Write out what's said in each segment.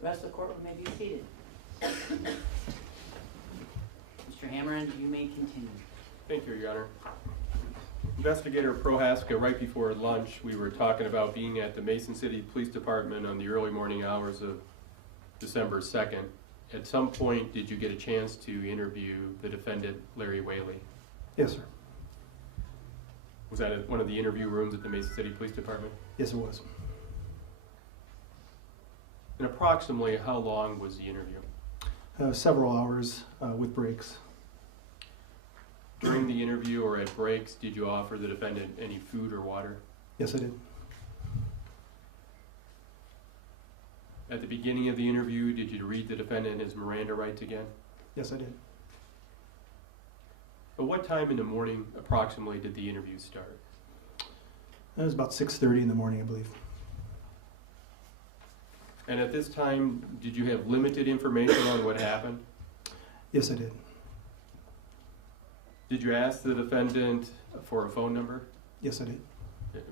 The rest of the courtroom may be seated. Mr. Hammerand, you may continue. Thank you, Your Honor. Investigator Prochaska, right before lunch, we were talking about being at the Mason City Police Department on the early morning hours of December 2nd. At some point, did you get a chance to interview the defendant, Larry Whaley? Yes, sir. Was that at one of the interview rooms at the Mason City Police Department? Yes, it was. And approximately how long was the interview? Several hours with breaks. During the interview or at breaks, did you offer the defendant any food or water? Yes, I did. At the beginning of the interview, did you read the defendant his Miranda rights again? Yes, I did. At what time in the morning approximately did the interview start? It was about 6:30 in the morning, I believe. And at this time, did you have limited information on what happened? Yes, I did. Did you ask the defendant for a phone number? Yes, I did.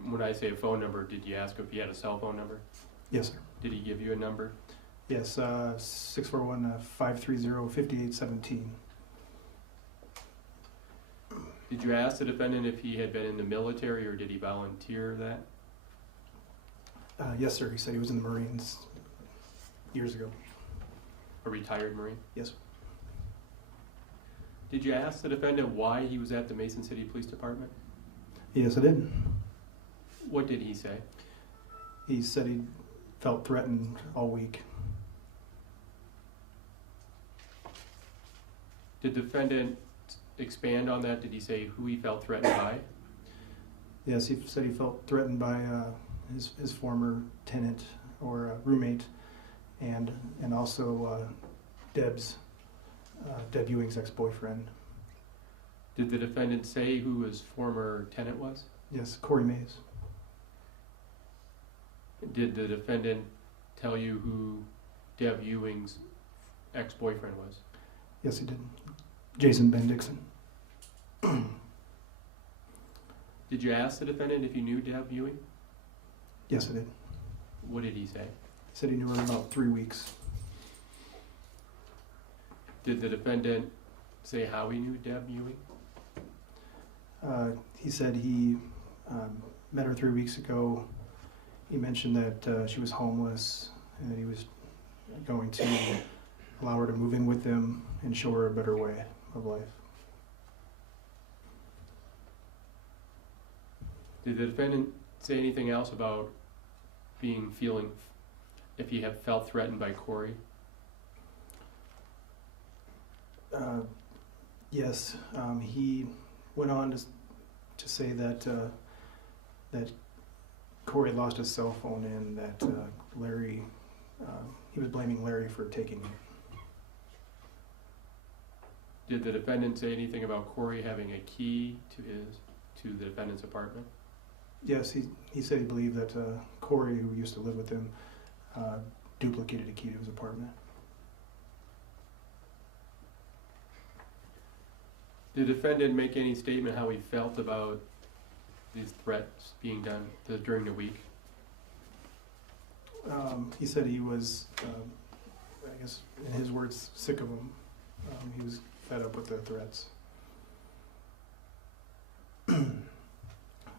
When I say a phone number, did you ask if he had a cell phone number? Yes, sir. Did he give you a number? Yes, 641-530-5817. Did you ask the defendant if he had been in the military or did he volunteer that? Yes, sir. He said he was in the Marines years ago. A retired Marine? Yes. Did you ask the defendant why he was at the Mason City Police Department? Yes, I did. What did he say? He said he felt threatened all week. Did the defendant expand on that? Did he say who he felt threatened by? Yes, he said he felt threatened by his former tenant or roommate, and also Deb Ewing's ex-boyfriend. Did the defendant say who his former tenant was? Yes, Corey Mays. Did the defendant tell you who Deb Ewing's ex-boyfriend was? Yes, he did. Jason Ben Dixon. Did you ask the defendant if he knew Deb Ewing? Yes, I did. What did he say? He said he knew her about 3 weeks. Did the defendant say how he knew Deb Ewing? He said he met her 3 weeks ago. He mentioned that she was homeless and that he was going to allow her to move in with him and show her a better way of life. Did the defendant say anything else about feeling if he had felt threatened by Corey? Yes, he went on to say that that Corey lost his cell phone and that Larry, he was blaming Larry for taking it. Did the defendant say anything about Corey having a key to the defendant's apartment? Yes, he said he believed that Corey, who used to live with him, duplicated a key to his apartment. Did the defendant make any statement how he felt about these threats being done during the week? He said he was, I guess in his words, sick of them. He was fed up with the threats.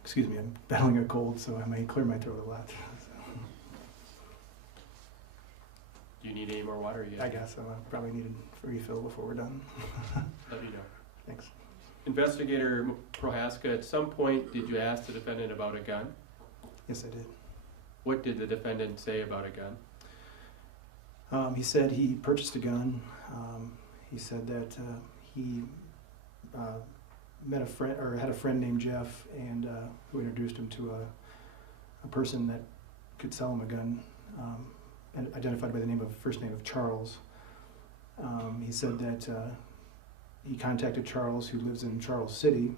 Excuse me, I'm battling a cold, so I may clear my throat a lot. Do you need any more water? I guess I probably need a refill before we're done. Let me know. Thanks. Investigator Prochaska, at some point did you ask the defendant about a gun? Yes, I did. What did the defendant say about a gun? He said he purchased a gun. He said that he met a friend, or had a friend named Jeff, and who introduced him to a person that could sell him a gun, and identified by the first name of Charles. He said that he contacted Charles, who lives in Charles City,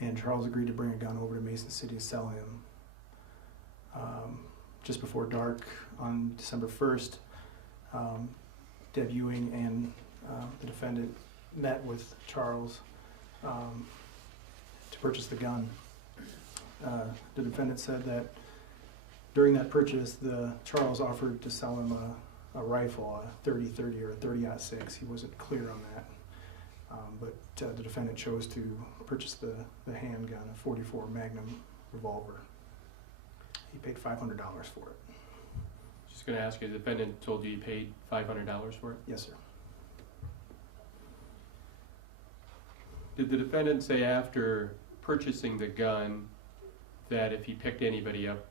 and Charles agreed to bring a gun over to Mason City to sell him. Just before dark on December 1st, Deb Ewing and the defendant met with Charles to purchase the gun. The defendant said that During that purchase, Charles offered to sell him a rifle, a 30-30 or a 30-06. He wasn't clear on that. But the defendant chose to purchase the handgun, a 44 Magnum revolver. He paid $500 for it. Just going to ask you, the defendant told you he paid $500 for it? Yes, sir. Did the defendant say after purchasing the gun that if he picked anybody up?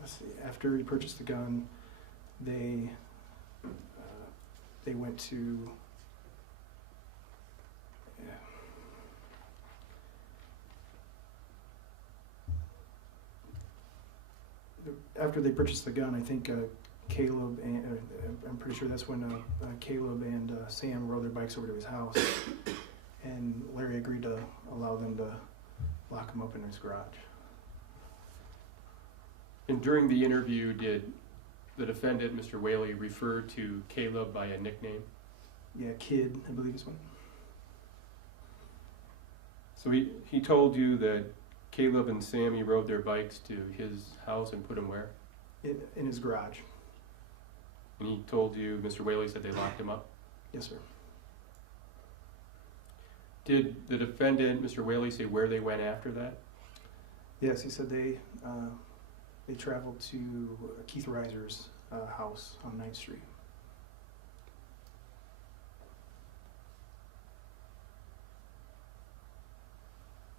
Let's see. After he purchased the gun, they went to. After they purchased the gun, I think Caleb and I'm pretty sure that's when Caleb and Sam rode their bikes over to his house, and Larry agreed to allow them to lock him up in his garage. And during the interview, did the defendant, Mr. Whaley, refer to Caleb by a nickname? Yeah, Kid, I believe is one. So he told you that Caleb and Sammy rode their bikes to his house and put him where? In his garage. And he told you, Mr. Whaley said they locked him up? Yes, sir. Did the defendant, Mr. Whaley, say where they went after that? Yes, he said they traveled to Keith Reiser's house on 9th Street.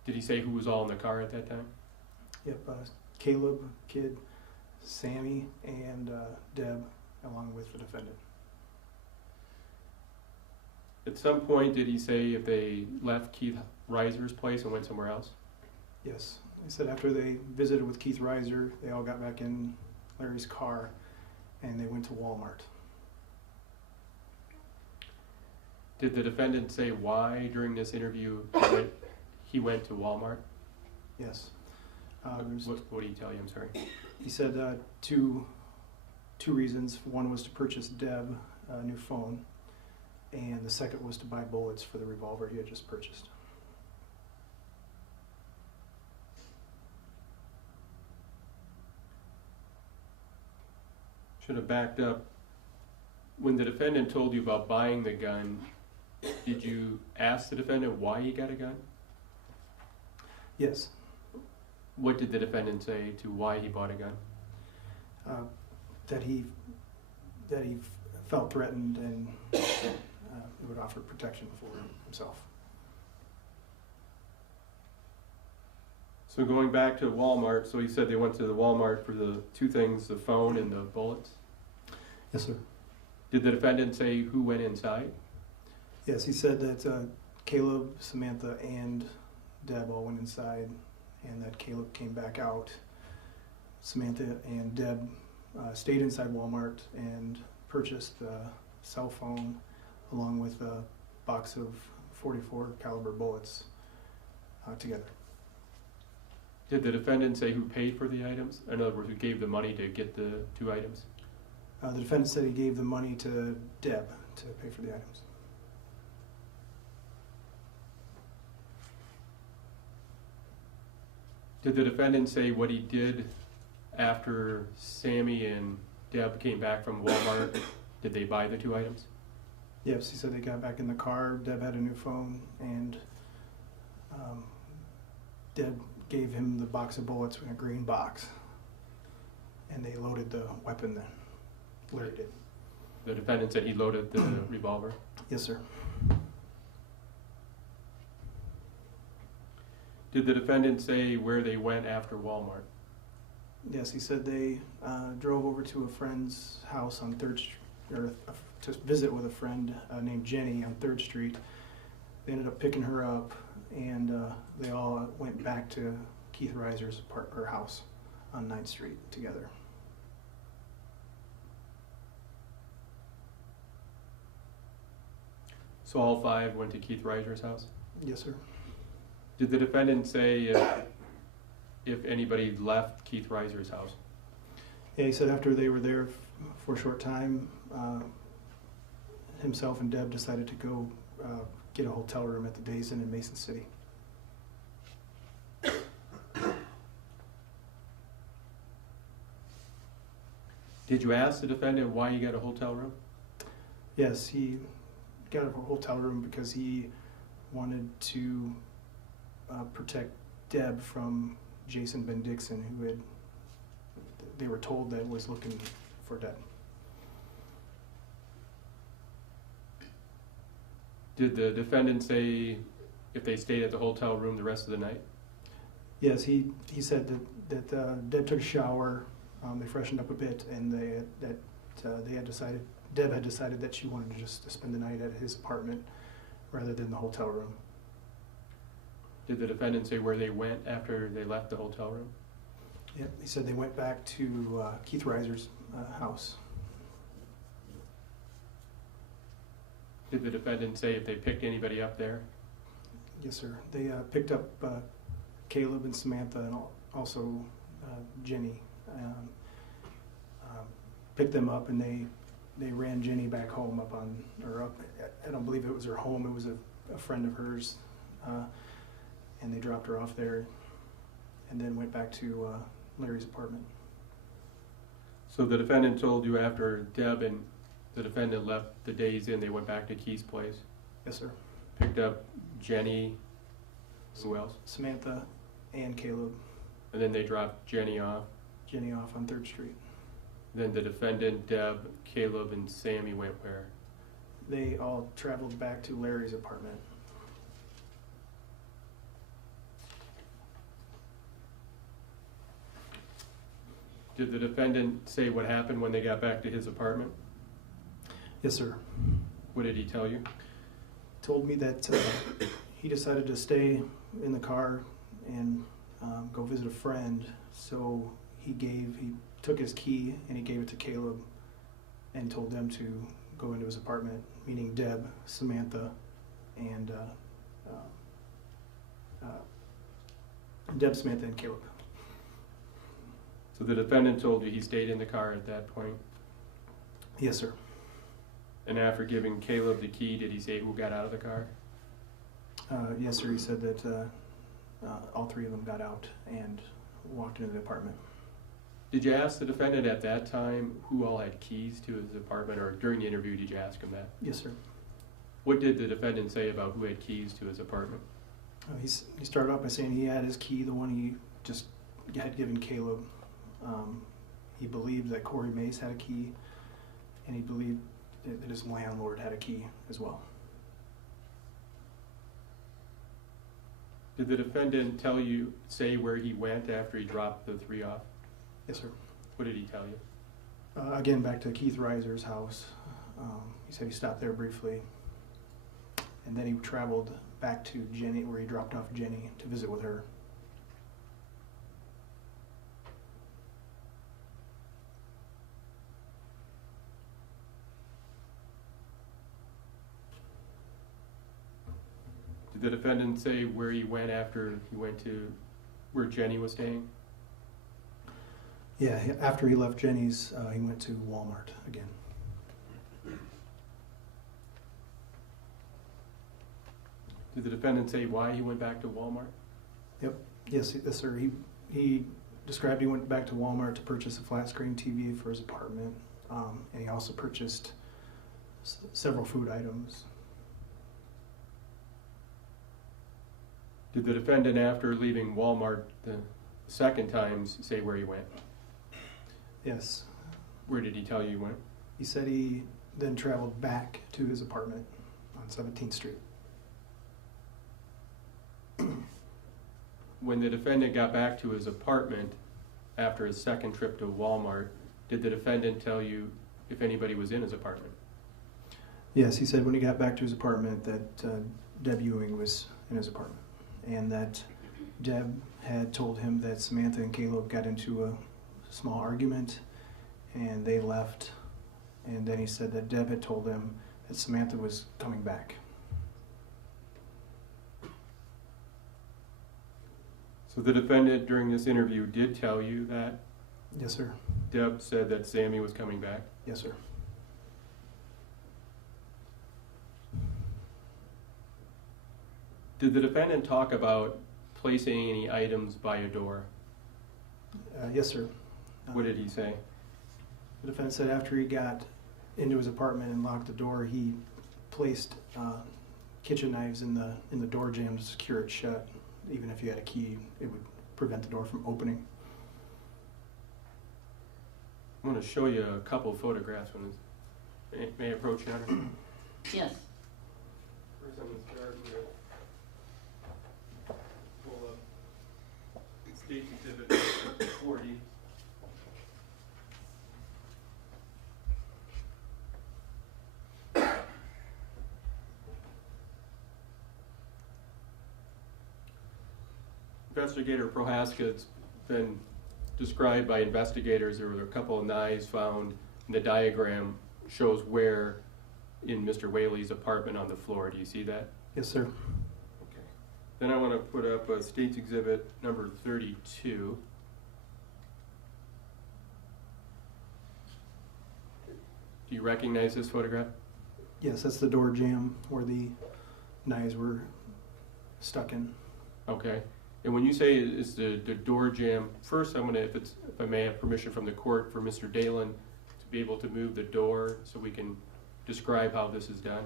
Did he say who was all in the car at that time? Yep, Caleb, Kid, Sammy, and Deb, along with the defendant. At some point, did he say if they left Keith Reiser's place and went somewhere else? Yes. He said after they visited with Keith Reiser, they all got back in Larry's car and they went to Walmart. Did the defendant say why during this interview he went to Walmart? Yes. What did he tell you? I'm sorry. He said two reasons. One was to purchase Deb a new phone, and the second was to buy bullets for the revolver he had just purchased. Should have backed up. When the defendant told you about buying the gun, did you ask the defendant why he got a gun? Yes. What did the defendant say to why he bought a gun? That he felt threatened and it would offer protection for himself. So going back to Walmart, so he said they went to the Walmart for the two things, the phone and the bullets? Yes, sir. Did the defendant say who went inside? Yes, he said that Caleb, Samantha, and Deb all went inside, and that Caleb came back out. Samantha and Deb stayed inside Walmart and purchased a cell phone along with a box of .44 caliber bullets together. Did the defendant say who paid for the items? In other words, who gave the money to get the two items? The defendant said he gave the money to Deb to pay for the items. Did the defendant say what he did after Sammy and Deb came back from Walmart? Did they buy the two items? Yes, he said they got back in the car. Deb had a new phone, and Deb gave him the box of bullets in a green box, and they loaded the weapon then. Larry did. The defendant said he loaded the revolver? Yes, sir. Did the defendant say where they went after Walmart? Yes, he said they drove over to a friend's house on 3rd Street, or to visit with a friend named Jenny on 3rd Street. They ended up picking her up, and they all went back to Keith Reiser's house on 9th Street together. So all five went to Keith Reiser's house? Yes, sir. Did the defendant say if anybody left Keith Reiser's house? Yeah, he said after they were there for a short time, himself and Deb decided to go get a hotel room at the Days Inn in Mason City. Did you ask the defendant why he got a hotel room? Yes, he got a hotel room because he wanted to protect Deb from Jason Ben Dixon, who they were told that was looking for Deb. Did the defendant say if they stayed at the hotel room the rest of the night? Yes, he said that Deb took a shower, they freshened up a bit, and Deb had decided that she wanted to just spend the night at his apartment rather than the hotel room. Did the defendant say where they went after they left the hotel room? Yep, he said they went back to Keith Reiser's house. Did the defendant say if they picked anybody up there? Yes, sir. They picked up Caleb and Samantha and also Jenny. Picked them up, and they ran Jenny back home up. I don't believe it was her home. It was a friend of hers, and they dropped her off there, and then went back to Larry's apartment. So the defendant told you after Deb and the defendant left the days in, they went back to Keith's place? Yes, sir. Picked up Jenny, who else? Samantha and Caleb. And then they dropped Jenny off. Jenny off on 3rd Street. Then the defendant, Deb, Caleb, and Sammy went where? They all traveled back to Larry's apartment. Did the defendant say what happened when they got back to his apartment? Yes, sir. What did he tell you? Told me that he decided to stay in the car and go visit a friend. So he took his key and he gave it to Caleb and told them to go into his apartment, meaning Deb, Samantha, and Caleb. So the defendant told you he stayed in the car at that point? Yes, sir. And after giving Caleb the key, did he say who got out of the car? Yes, sir. He said that all 3 of them got out and walked into the apartment. Did you ask the defendant at that time who all had keys to his apartment, or during the interview did you ask him that? Yes, sir. What did the defendant say about who had keys to his apartment? He started off by saying he had his key, the one he just had given Caleb. He believed that Corey Mace had a key, and he believed that his landlord had a key as well. Did the defendant say where he went after he dropped the 3 off? Yes, sir. What did he tell you? Again, back to Keith Reiser's house. He said he stopped there briefly, and then he traveled back to Jenny, where he dropped off Jenny to visit with her. Did the defendant say where he went after he went to where Jenny was staying? Yeah, after he left Jenny's, he went to Walmart again. Did the defendant say why he went back to Walmart? Yes, sir. He described he went back to Walmart to purchase a flat screen TV for his apartment, and he also purchased several food items. Did the defendant, after leaving Walmart the second time, say where he went? Yes. Where did he tell you he went? He said he then traveled back to his apartment on 17th Street. When the defendant got back to his apartment after his second trip to Walmart, did the defendant tell you if anybody was in his apartment? Yes, he said when he got back to his apartment that Deb Ewing was in his apartment, and that Deb had told him that Samantha and Caleb got into a small argument and they left, and then he said that Deb had told them that Samantha was coming back. So the defendant during this interview did tell you that Yes, sir. Deb said that Sammy was coming back? Yes, sir. Did the defendant talk about placing any items by a door? Yes, sir. What did he say? The defendant said after he got into his apartment and locked the door, he placed kitchen knives in the door jamb to secure it shut. Even if you had a key, it would prevent the door from opening. I want to show you a couple of photographs. May I approach, Your Honor? Yes. First, I'm going to start with pull up State's Exhibit 40. Investigator Prochaska, it's been described by investigators. There were a couple of knives found, and the diagram shows where in Mr. Whaley's apartment on the floor. Do you see that? Yes, sir. Okay. Then I want to put up State's Exhibit number 32. Do you recognize this photograph? Yes, that's the door jamb where the knives were stuck in. Okay. And when you say it's the door jamb, first I'm going to, if I may have permission from the court for Mr. Dalen to be able to move the door so we can describe how this is done.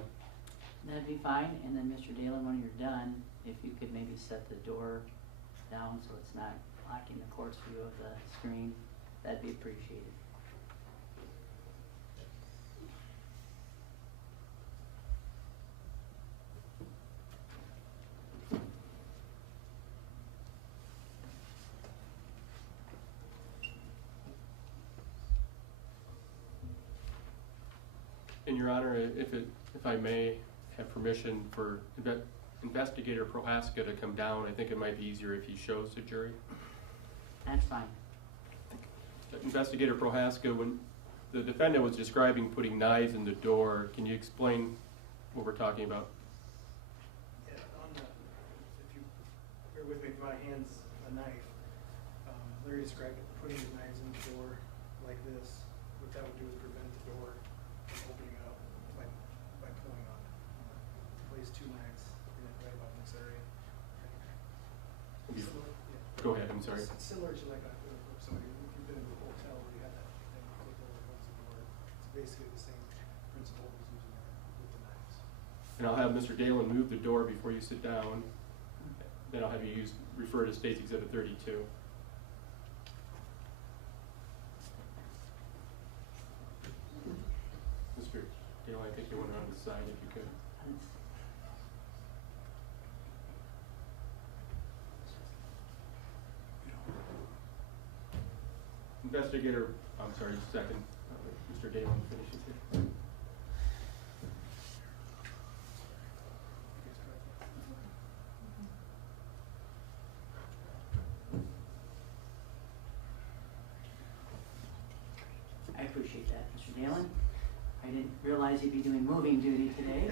That'd be fine, and then Mr. Dalen, when you're done, if you could maybe set the door down so it's not blocking the court's view of the screen, that'd be appreciated. And Your Honor, if I may have permission for Investigator Prochaska to come down, I think it might be easier if he shows the jury. That's fine. Investigator Prochaska, when the defendant was describing putting knives in the door, can you explain what we're talking about? Yeah, if you bear with me, if my hand's a knife, Larry described putting the knives in the door like this. What that would do is prevent the door from opening up by pulling on it. Place two knives in it right about this area. Similar, yeah. Go ahead, I'm sorry. It's similar to like somebody, if you've been in a hotel where you have that thing you click over once the door. It's basically the same principle as using it with the knives. And I'll have Mr. Dalen move the door before you sit down. Then I'll have you refer to State's Exhibit 32. Mr. Dalen, I think you want it on the side if you could. Investigator, I'm sorry, second. Mr. Dalen finishes here. I appreciate that, Mr. Dalen. I didn't realize you'd be doing moving duty today.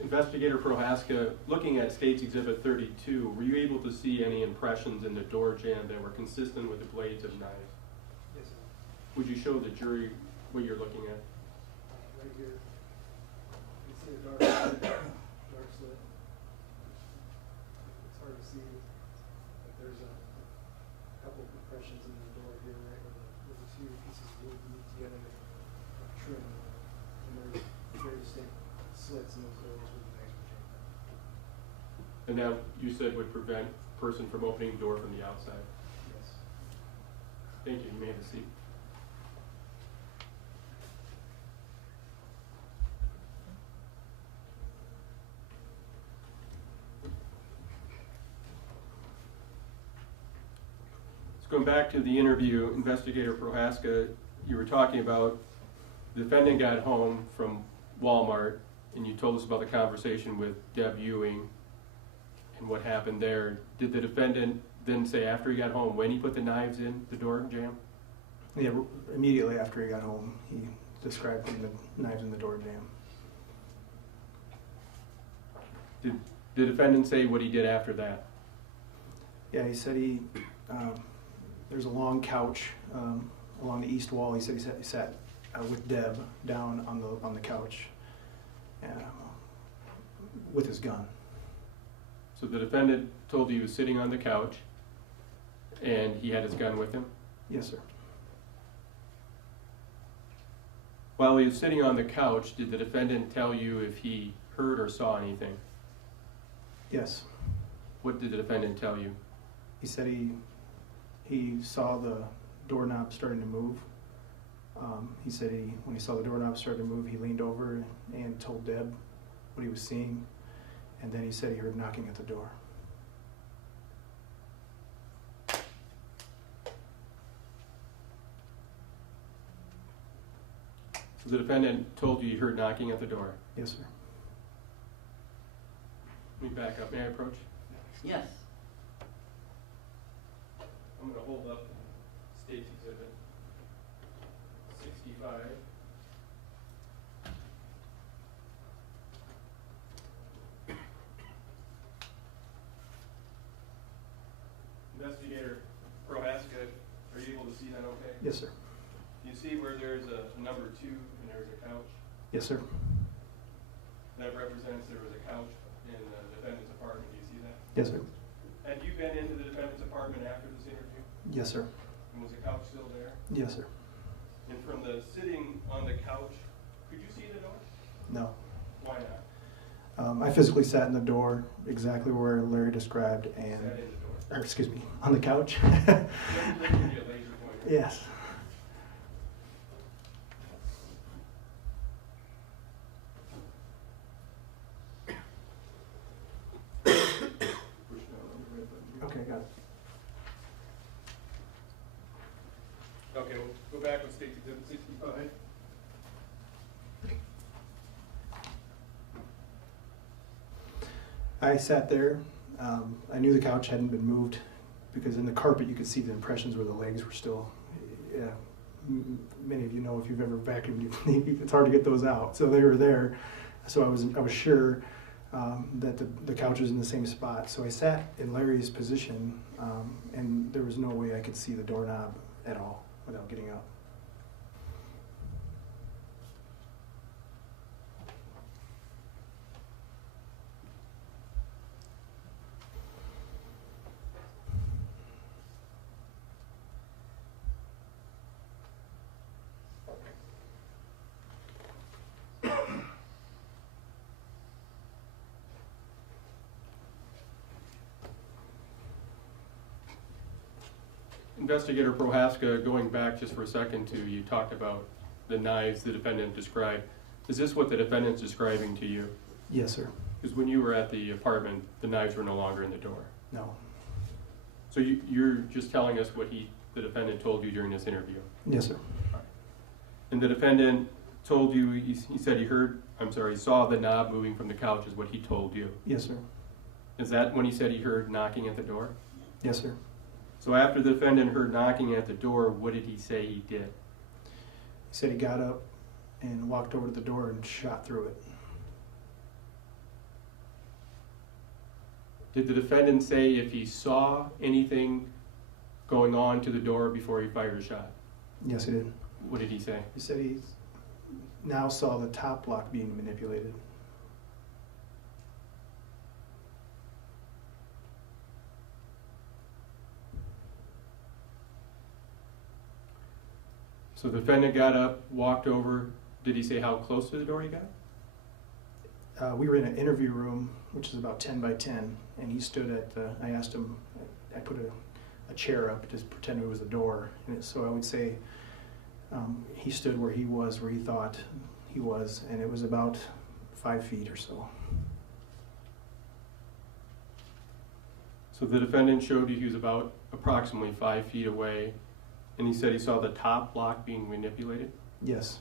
Investigator Prochaska, looking at State's Exhibit 32, were you able to see any impressions in the door jamb that were consistent with the blades of knives? Yes, sir. Would you show the jury what you're looking at? Right here. You see the dark slit. It's hard to see, but there's a couple of impressions in the door here, right, where the two pieces of wood meet together to trim. And there's very distinct slits in those doors where the knives were jammed. And that, you said, would prevent a person from opening the door from the outside? Yes. Thank you. You may have a seat. Going back to the interview, Investigator Prochaska, you were talking about the defendant got home from Walmart, and you told us about the conversation with Deb Ewing and what happened there. Did the defendant then say after he got home when he put the knives in the door jamb? Yeah, immediately after he got home, he described putting the knives in the door jamb. Did the defendant say what he did after that? Yeah, he said there's a long couch along the east wall. He said he sat with Deb down on the couch with his gun. So the defendant told you he was sitting on the couch, And he had his gun with him? Yes, sir. While he was sitting on the couch, did the defendant tell you if he heard or saw anything? Yes. What did the defendant tell you? He said he saw the doorknob starting to move. He said when he saw the doorknob starting to move, he leaned over and told Deb what he was seeing, and then he said he heard knocking at the door. So the defendant told you he heard knocking at the door. Yes, sir. Let me back up. May I approach? Yes. I'm going to hold up State's Exhibit 65. Investigator Prochaska, are you able to see that okay? Yes, sir. Do you see where there's a number 2 and there's a couch? Yes, sir. That represents there was a couch in the defendant's apartment. Do you see that? Yes, sir. Had you been into the defendant's apartment after this interview? Yes, sir. And was the couch still there? Yes, sir. And from the sitting on the couch, could you see the door? No. Why not? I physically sat in the door exactly where Larry described, Sat and, in the door. or excuse me, on the couch. Let me give you a laser pointer. Yes. Push down on the red button here. Okay, got it. Okay, we'll go back with State's Exhibit 65. I sat there. I knew the couch hadn't been moved because in the carpet you could see the impressions where the legs were still. Yeah, many of you know if you've ever vacuumed, it's hard to get those out. So they were there. So I was sure that the couch was in the same spot. So I sat in Larry's position, and there was no way I could see the doorknob at all without getting up. Investigator Prochaska, going back just for a second to, you talked about the knives the defendant described. Is this what the defendant's describing to you? Yes, sir. Because when you were at the apartment, the knives were no longer in the door. No. So you're just telling us what the defendant told you during this interview? Yes, sir. And the defendant told you, he said he saw the knob moving from the couch is what he told you. Yes, sir. Is that when he said he heard knocking at the door? Yes, sir. So after the defendant heard knocking at the door, what did he say he did? He said he got up and walked over to the door and shot through it. Did the defendant say if he saw anything going on to the door before he fired a shot? Yes, he did. What did he say? He said he now saw the top lock being manipulated. So the defendant got up, walked over. Did he say how close to the door he got? We were in an interview room, which is about 10 by 10, and he stood at I asked him, I put a chair up, just pretend it was the door. And so I would say he stood where he thought he was, and it was about 5 feet or so. So the defendant showed you he was about approximately 5 feet away, and he said he saw the top lock being manipulated? Yes.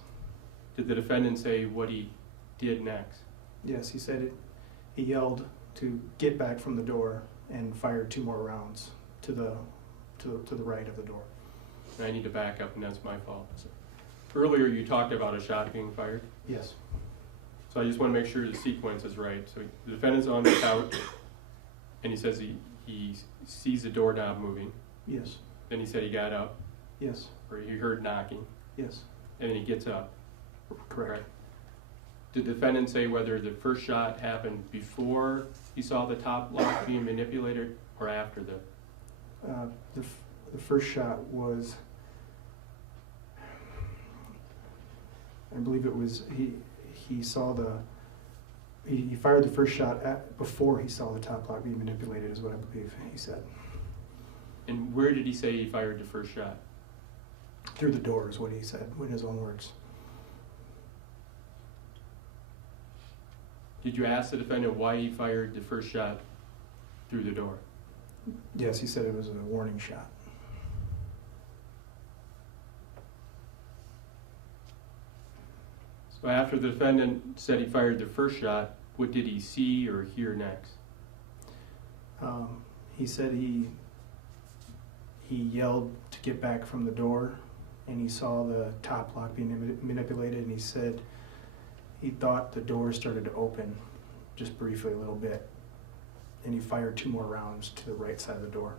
Did the defendant say what he did next? Yes, he said he yelled to get back from the door and fired 2 more rounds to the right of the door. And I need to back up, and that's my fault. Earlier you talked about a shot being fired. Yes. So I just want to make sure the sequence is right. So the defendant's on the couch, and he says he sees the doorknob moving. Yes. Then he said he got up, Yes. or he heard knocking, Yes. and then he gets up. Correct. Did the defendant say whether the first shot happened before he saw the top lock being manipulated or after the? The first shot was, I believe it was, he saw he fired the first shot before he saw the top lock being manipulated, is what I believe he said. And where did he say he fired the first shot? Through the door is what he said, in his own words. Did you ask the defendant why he fired the first shot through the door? Yes, he said it was a warning shot. So after the defendant said he fired the first shot, what did he see or hear next? He said he yelled to get back from the door, and he saw the top lock being manipulated, and he said he thought the door started to open just briefly a little bit, and he fired 2 more rounds to the right side of the door.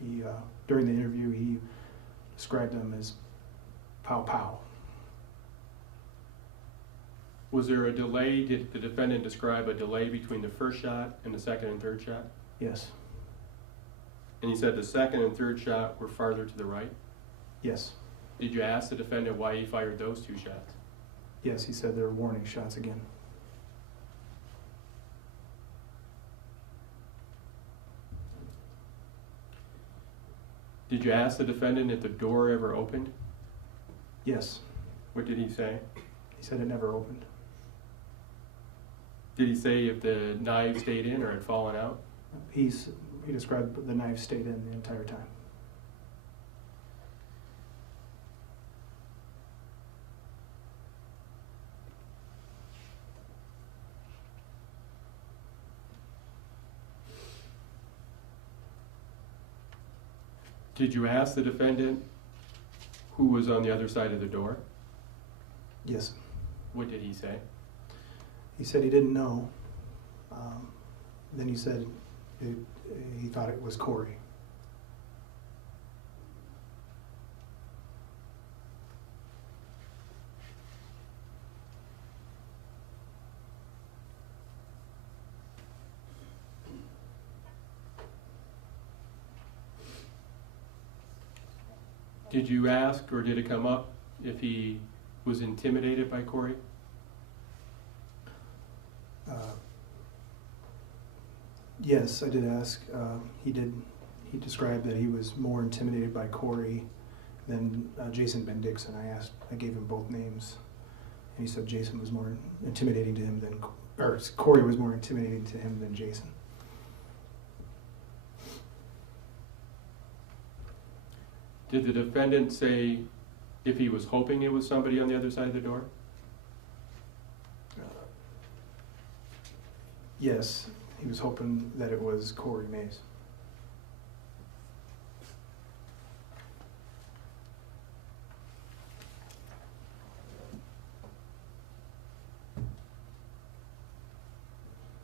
He, during the interview, he described them as pow pow. Was there a delay? Did the defendant describe a delay between the first shot and the second and third shot? Yes. And he said the second and third shot were farther to the right? Yes. Did you ask the defendant why he fired those 2 shots? Yes, he said they were warning shots again. Did you ask the defendant if the door ever opened? Yes. What did he say? He said it never opened. Did he say if the knife stayed in or had fallen out? He described the knife stayed in the entire time. Did you ask the defendant who was on the other side of the door? Yes. What did he say? He said he didn't know. Then he said he thought it was Corey. Did you ask, or did it come up, if he was intimidated by Corey? Yes, I did ask. He described that he was more intimidated by Corey than Jason Ben Dixon. I gave him both names, and he said Jason was more intimidating to him or Corey was more intimidating to him than Jason. Did the defendant say if he was hoping it was somebody on the other side of the door? Yes, he was hoping that it was Corey Mays.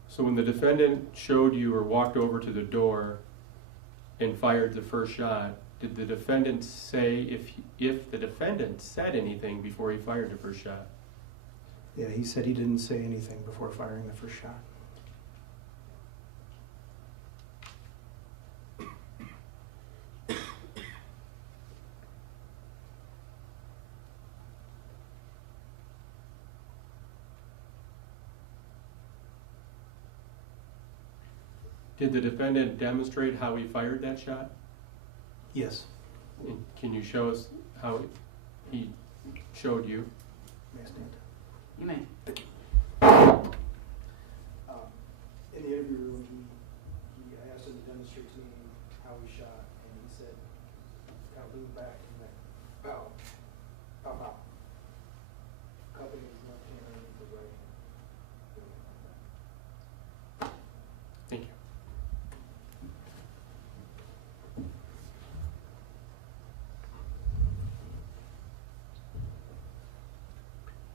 So when the defendant showed you or walked over to the door and fired the first shot, did the defendant say if the defendant said anything before he fired the first shot? Yeah, he said he didn't say anything before firing the first shot. Did the defendant demonstrate how he fired that shot? Yes. And can you show us how he showed you? May I stand? You may. In the interview room, I asked him to demonstrate to me how he shot, and he said, kind of leaned back and went, pow, pow, pow. Cupping his left hand underneath his right hand. Thank you.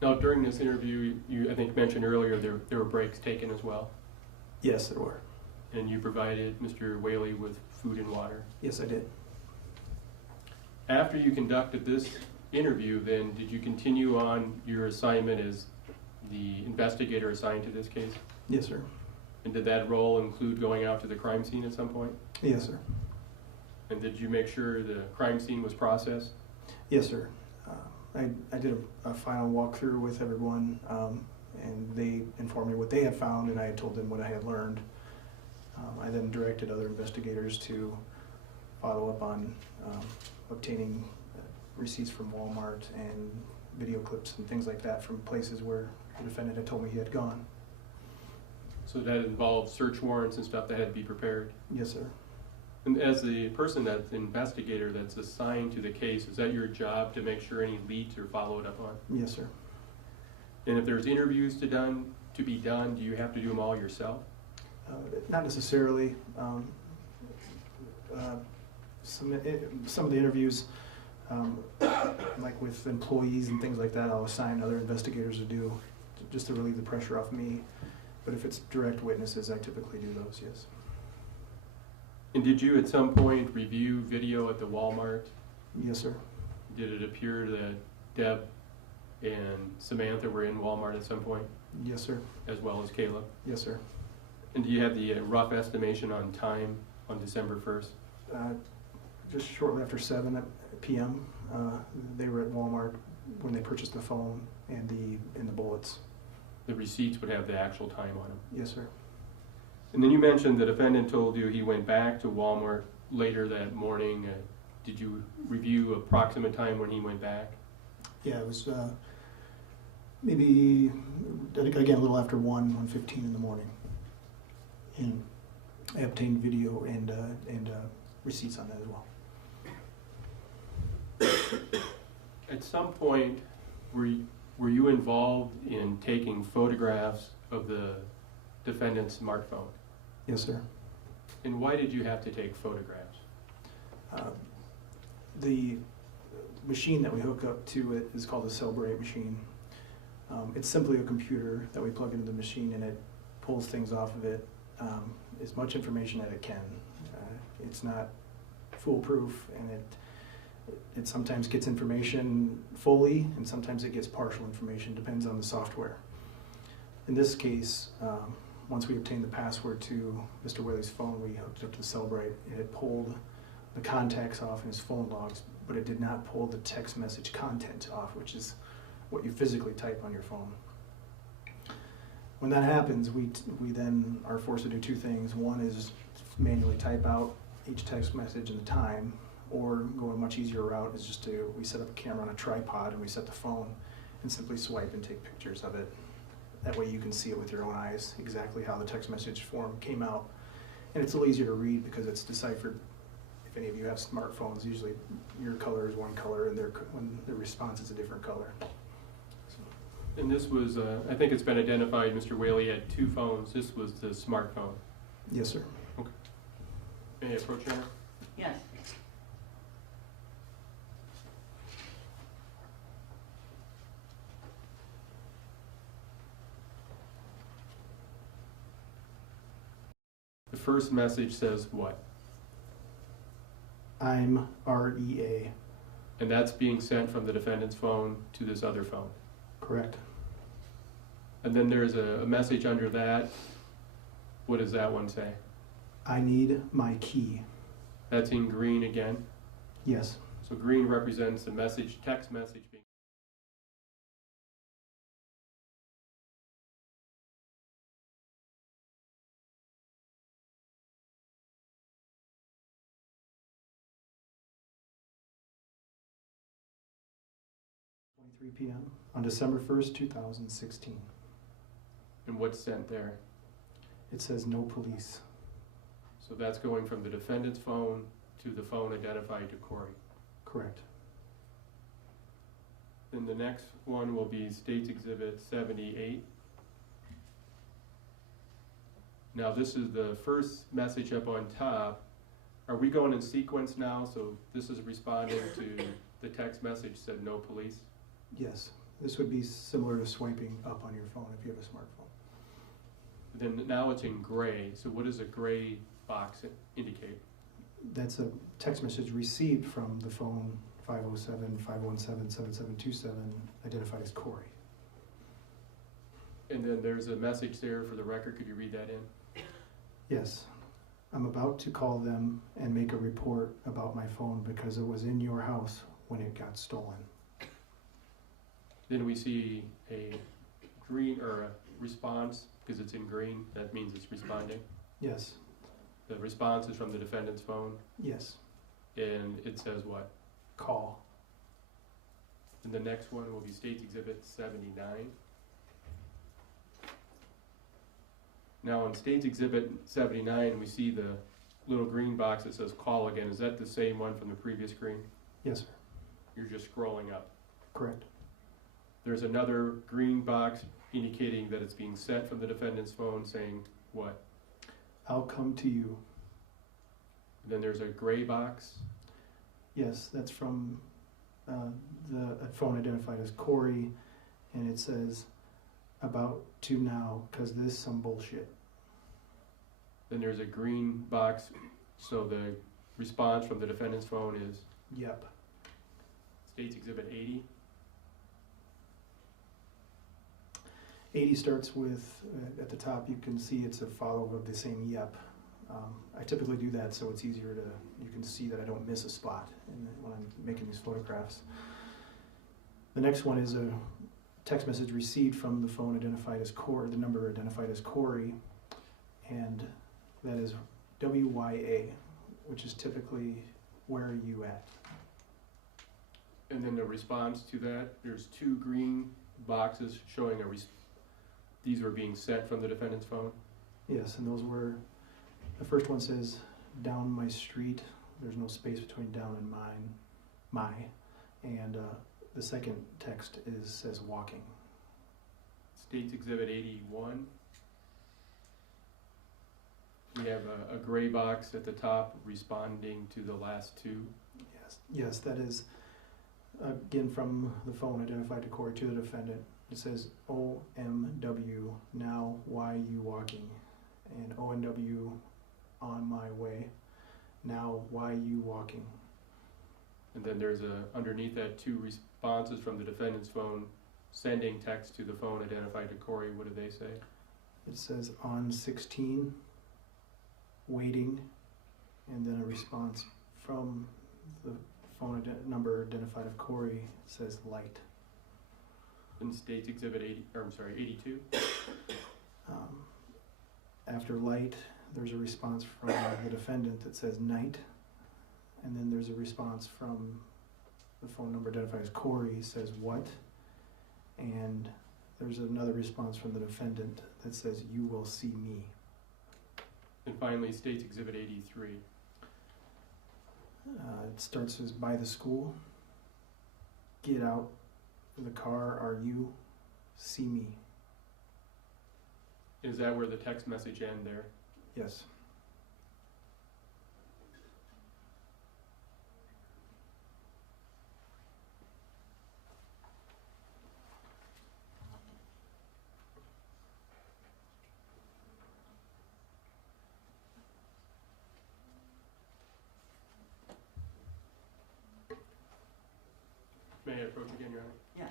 Now, during this interview, you I think mentioned earlier there were breaks taken as well, Yes, there were. and you provided Mr. Whaley with food and water. Yes, I did. After you conducted this interview, then, did you continue on your assignment as the investigator assigned to this case? Yes, sir. And did that role include going out to the crime scene at some point? Yes, sir. And did you make sure the crime scene was processed? Yes, sir. I did a final walkthrough with everyone, and they informed me what they had found, and I had told them what I had learned. I then directed other investigators to follow up on obtaining receipts from Walmart and video clips and things like that from places where the defendant had told me he had gone. So that involved search warrants and stuff that had to be prepared? Yes, sir. And as the person that's the investigator that's assigned to the case, is that your job to make sure any leads are followed up on? Yes, sir. And if there's interviews to be done, do you have to do them all yourself? Not necessarily. Some of the interviews, like with employees and things like that, I'll assign other investigators to do, just to relieve the pressure off me. But if it's direct witnesses, I typically do those, yes. And did you at some point review video at the Walmart? Yes, sir. Did it appear that Deb and Samantha were in Walmart at some point, Yes, sir. as well as Caleb? Yes, sir. And do you have the rough estimation on time on December 1st? Just shortly after 7 p.m., they were at Walmart when they purchased the phone and the bullets. The receipts would have the actual time on them. Yes, sir. And then you mentioned the defendant told you he went back to Walmart later that morning. Did you review approximate time when he went back? Yeah, it was maybe, again, a little after 1:15 in the morning. And I obtained video and receipts on that as well. At some point, were you involved in taking photographs of the defendant's smartphone? Yes, sir. And why did you have to take photographs? The machine that we hook up to it is called a Celebrate machine. It's simply a computer that we plug into the machine, and it pulls things off of it, as much information as it can. It's not foolproof, and it sometimes gets information fully, and sometimes it gets partial information, depends on the software. In this case, once we obtained the password to Mr. Whaley's phone, we hooked it up to Celebrate. It had pulled the contacts off in his phone logs, but it did not pull the text message content off, which is what you physically type on your phone. When that happens, we then are forced to do two things. One is manually type out each text message and the time, or go a much easier route is just we set up a camera on a tripod and we set the phone and simply swipe and take pictures of it. That way you can see it with your own eyes, exactly how the text message form came out. And it's a little easier to read because it's deciphered. If any of you have smartphones, usually your color is one color and when the response is a different color. And this was, I think it's been identified, Mr. Whaley had two phones. This was the smartphone. Yes, sir. Okay. May I approach you? Yes. The first message says what? I'm REA. And that's being sent from the defendant's phone to this other phone. Correct. And then there's a message under that. What does that one say? I need my key. That's in green again. Yes. So green represents the message, text message being. p.m. on December 1st, 2016. And what's sent there? It says no police. So that's going from the defendant's phone to the phone identified to Corey. Correct. Then the next one will be State's Exhibit 78. Now this is the first message up on top. Are we going in sequence now? So this is responding to the text message said no police? Yes. This would be similar to swiping up on your phone if you have a smartphone. Then now it's in gray. So what does a gray box indicate? That's a text message received from the phone 507-517-7727, identified as Corey. And then there's a message there for the record. Could you read that in? Yes. I'm about to call them and make a report about my phone because it was in your house when it got stolen. Then we see a green, or a response, because it's in green, that means it's responding. Yes. The response is from the defendant's phone, Yes. and it says what? Call. And the next one will be State's Exhibit 79. Now, on State's Exhibit 79, we see the little green box that says call again. Is that the same one from the previous screen? Yes, sir. You're just scrolling up. Correct. There's another green box indicating that it's being sent from the defendant's phone saying what? I'll come to you. Then there's a gray box. Yes, that's from the phone identified as Corey, and it says about to now, cause this some bullshit. Then there's a green box, so the response from the defendant's phone is Yep. State's Exhibit 80. 80 starts with, at the top you can see it's a follow of the same yep. I typically do that so it's easier to, you can see that I don't miss a spot when I'm making these photographs. The next one is a text message received from the phone identified as Corey, the number identified as Corey, and that is WYA, which is typically where are you at? And then the response to that, there's two green boxes showing these were being sent from the defendant's phone. Yes, and those were, the first one says down my street, there's no space between down and my, and the second text says walking. State's Exhibit 81. We have a gray box at the top responding to the last two. Yes, that is, again, from the phone identified to Corey to the defendant. It says OMW, now why you walking? And ONW, on my way, now why you walking? And then there's underneath that two responses from the defendant's phone sending text to the phone identified to Corey. What do they say? It says on 16, waiting, and then a response from the phone number identified of Corey says light. In State's Exhibit 82. After light, there's a response from the defendant that says night, and then there's a response from the phone number identified as Corey says what, and there's another response from the defendant that says you will see me. And finally, State's Exhibit 83. It starts as by the school, get out of the car, are you, see me. Is that where the text message ends there? Yes. May I approach again, Your Honor? Yeah.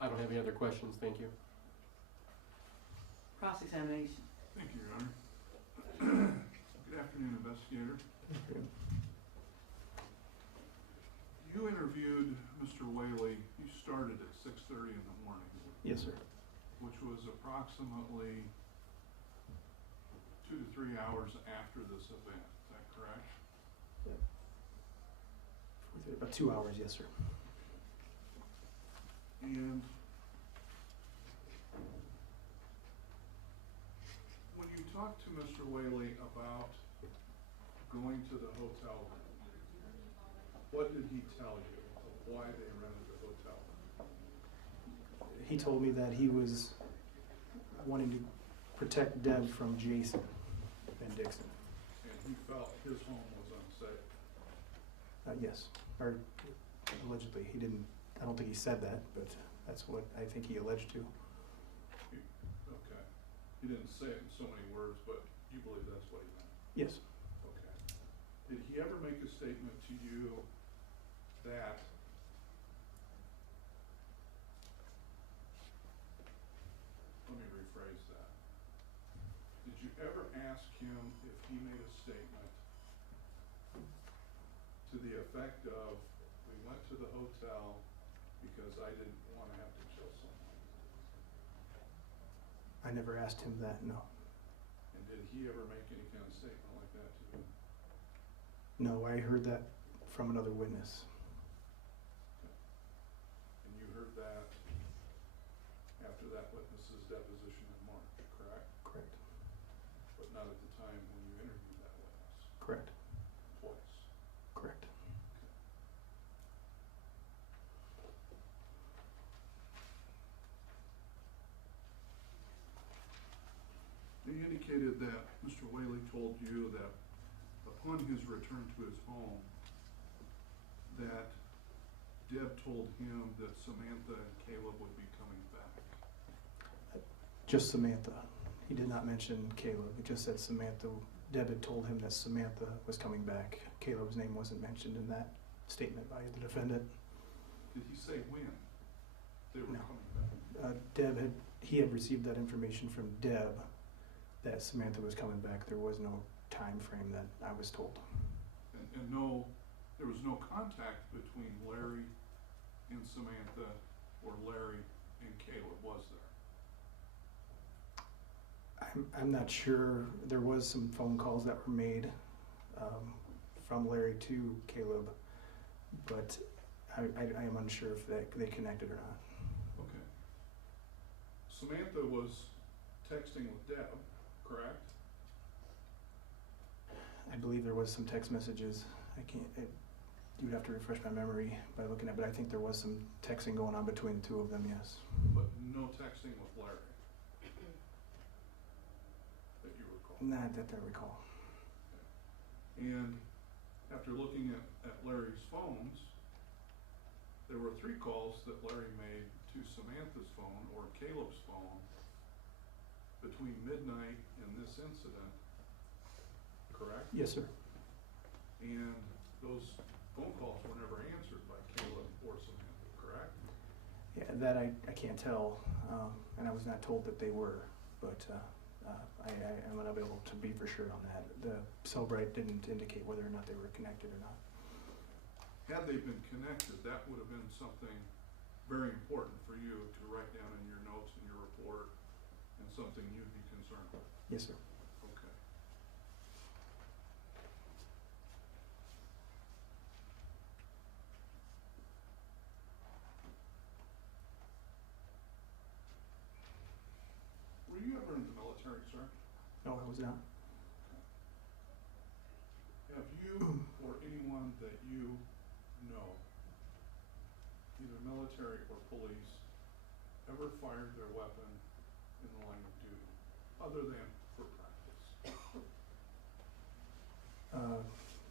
I don't have any other questions, thank you. Cross-examination. Thank you, Your Honor. Good afternoon, investigator. You interviewed Mr. Whaley, you started at 6:30 in the morning. Yes, sir. Which was approximately 2 to 3 hours after this event, is that correct? About 2 hours, yes, sir. And when you talked to Mr. Whaley about going to the hotel room, what did he tell you of why they rented the hotel? He told me that he was wanting to protect Deb from Jason and Dixon. And he felt his home was unsafe. Yes, or allegedly, he didn't, I don't think he said that, but that's what I think he alleged to. Okay. He didn't say it in so many words, but you believe that's what he meant? Yes. Okay. Did he ever make a statement to you that let me rephrase that. Did you ever ask him if he made a statement to the effect of, we went to the hotel because I didn't want to have to kill someone? I never asked him that, no. And did he ever make any kind of statement like that to you? No, I heard that from another witness. And you heard that after that witness's deposition in March, correct? Correct. But not at the time when you interviewed that witness, Correct. twice. Correct. He indicated that Mr. Whaley told you that upon his return to his home, that Deb told him that Samantha and Caleb would be coming back. Just Samantha. He did not mention Caleb. He just said Samantha. Deb had told him that Samantha was coming back. Caleb's name wasn't mentioned in that statement by the defendant. Did he say when they were No. coming back? He had received that information from Deb that Samantha was coming back. There was no time frame that I was told. And no, there was no contact between Larry and Samantha or Larry and Caleb, was there? I'm not sure. There was some phone calls that were made from Larry to Caleb, but I am unsure if they connected or not. Okay. Samantha was texting with Deb, correct? I believe there was some text messages. You would have to refresh my memory by looking at, but I think there was some texting going on between the two of them, yes. But no texting with Larry? That you recall? Not that I recall. And after looking at Larry's phones, there were 3 calls that Larry made to Samantha's phone or Caleb's phone between midnight and this incident, correct? Yes, sir. And those phone calls were never answered by Caleb or Samantha, correct? Yeah, that I can't tell, and I was not told that they were, but I am unavailable to be for sure on that. The Cellbrite didn't indicate whether or not they were connected or not. Had they been connected, that would have been something very important for you to write down in your notes in your report and something you'd be concerned with. Yes, sir. Okay. Were you ever in the military, sir? No, I was not. Have you or anyone that you know, either military or police, ever fired their weapon in the line of duty, other than for practice?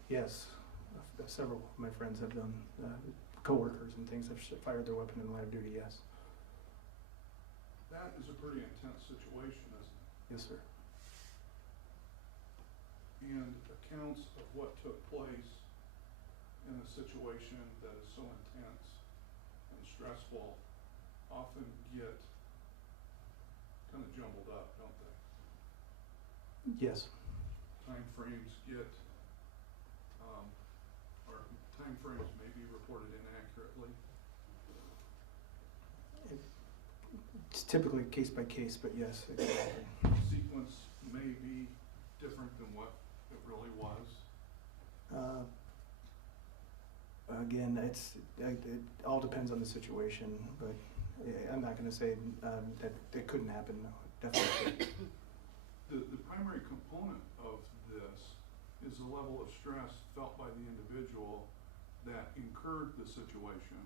Yes, several of my friends have done, coworkers and things have fired their weapon in line of duty, yes. That is a pretty intense situation, isn't it? Yes, sir. And accounts of what took place in a situation that is so intense and stressful often get kind of jumbled up, don't they? Yes. Time frames get, or time frames may be reported inaccurately. It's typically case by case, but yes. Sequence may be different than what it really was. Again, it all depends on the situation, but I'm not going to say that it couldn't happen. No, definitely. The primary component of this is the level of stress felt by the individual that incurred the situation,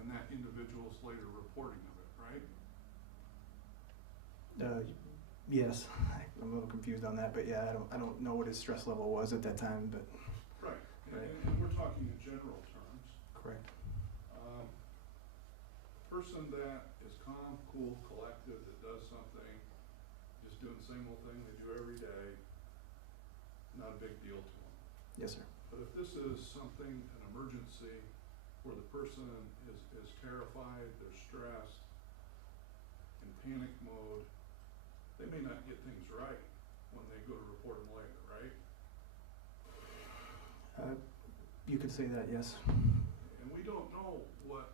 and that individual's later reporting of it, right? Yes, I'm a little confused on that, but yeah, I don't know what his stress level was at that time, but. Right, Right. and we're talking in general terms. Correct. Person that is calm, cool, collected, that does something, just doing the same old thing they do every day, not a big deal to them. Yes, sir. But if this is something, an emergency, where the person is terrified, they're stressed, in panic mode, they may not get things right when they go to report them later, right? You could say that, yes. And we don't know what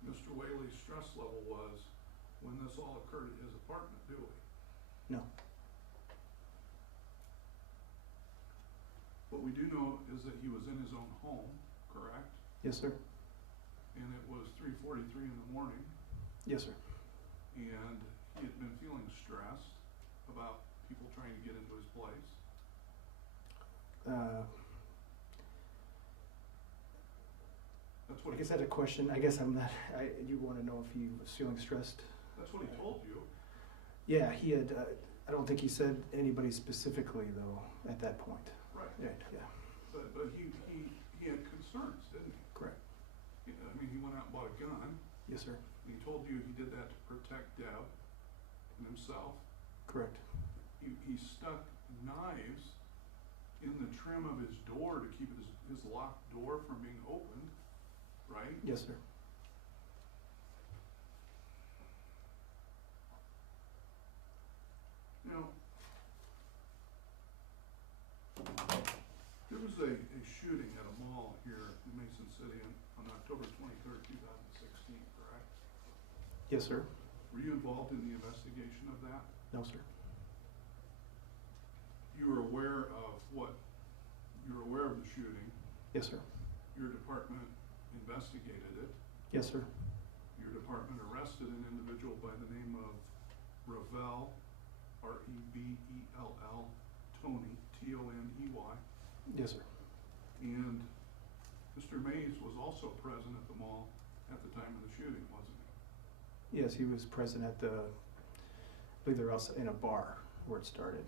Mr. Whaley's stress level was when this all occurred at his apartment, do we? No. What we do know is that he was in his own home, correct? Yes, sir. And it was 3:43 in the morning, Yes, sir. and he had been feeling stressed about people trying to get into his place. That's what I he, guess that's a question. I guess I'm not, you wanna know if he was feeling stressed? that's what he told you. Yeah, he had, I don't think he said anybody specifically though, at that point. Right. Yeah, But he had concerns, didn't he? correct. I mean, he went out and bought a gun, Yes, sir. and he told you he did that to protect Deb and himself. Correct. He stuck knives in the trim of his door to keep his locked door from being opened, right? Yes, sir. Now, there was a shooting at a mall here in Mason City on October 23rd, 2016, correct? Yes, sir. Were you involved in the investigation of that? No, sir. You were aware of what? You were aware of the shooting. Yes, sir. Your department investigated it. Yes, sir. Your department arrested an individual by the name of Revell, Rebell, Tony, Toney. Yes, sir. And Mr. Mays was also present at the mall at the time of the shooting, wasn't he? Yes, he was present at the, I believe they were also in a bar where it started,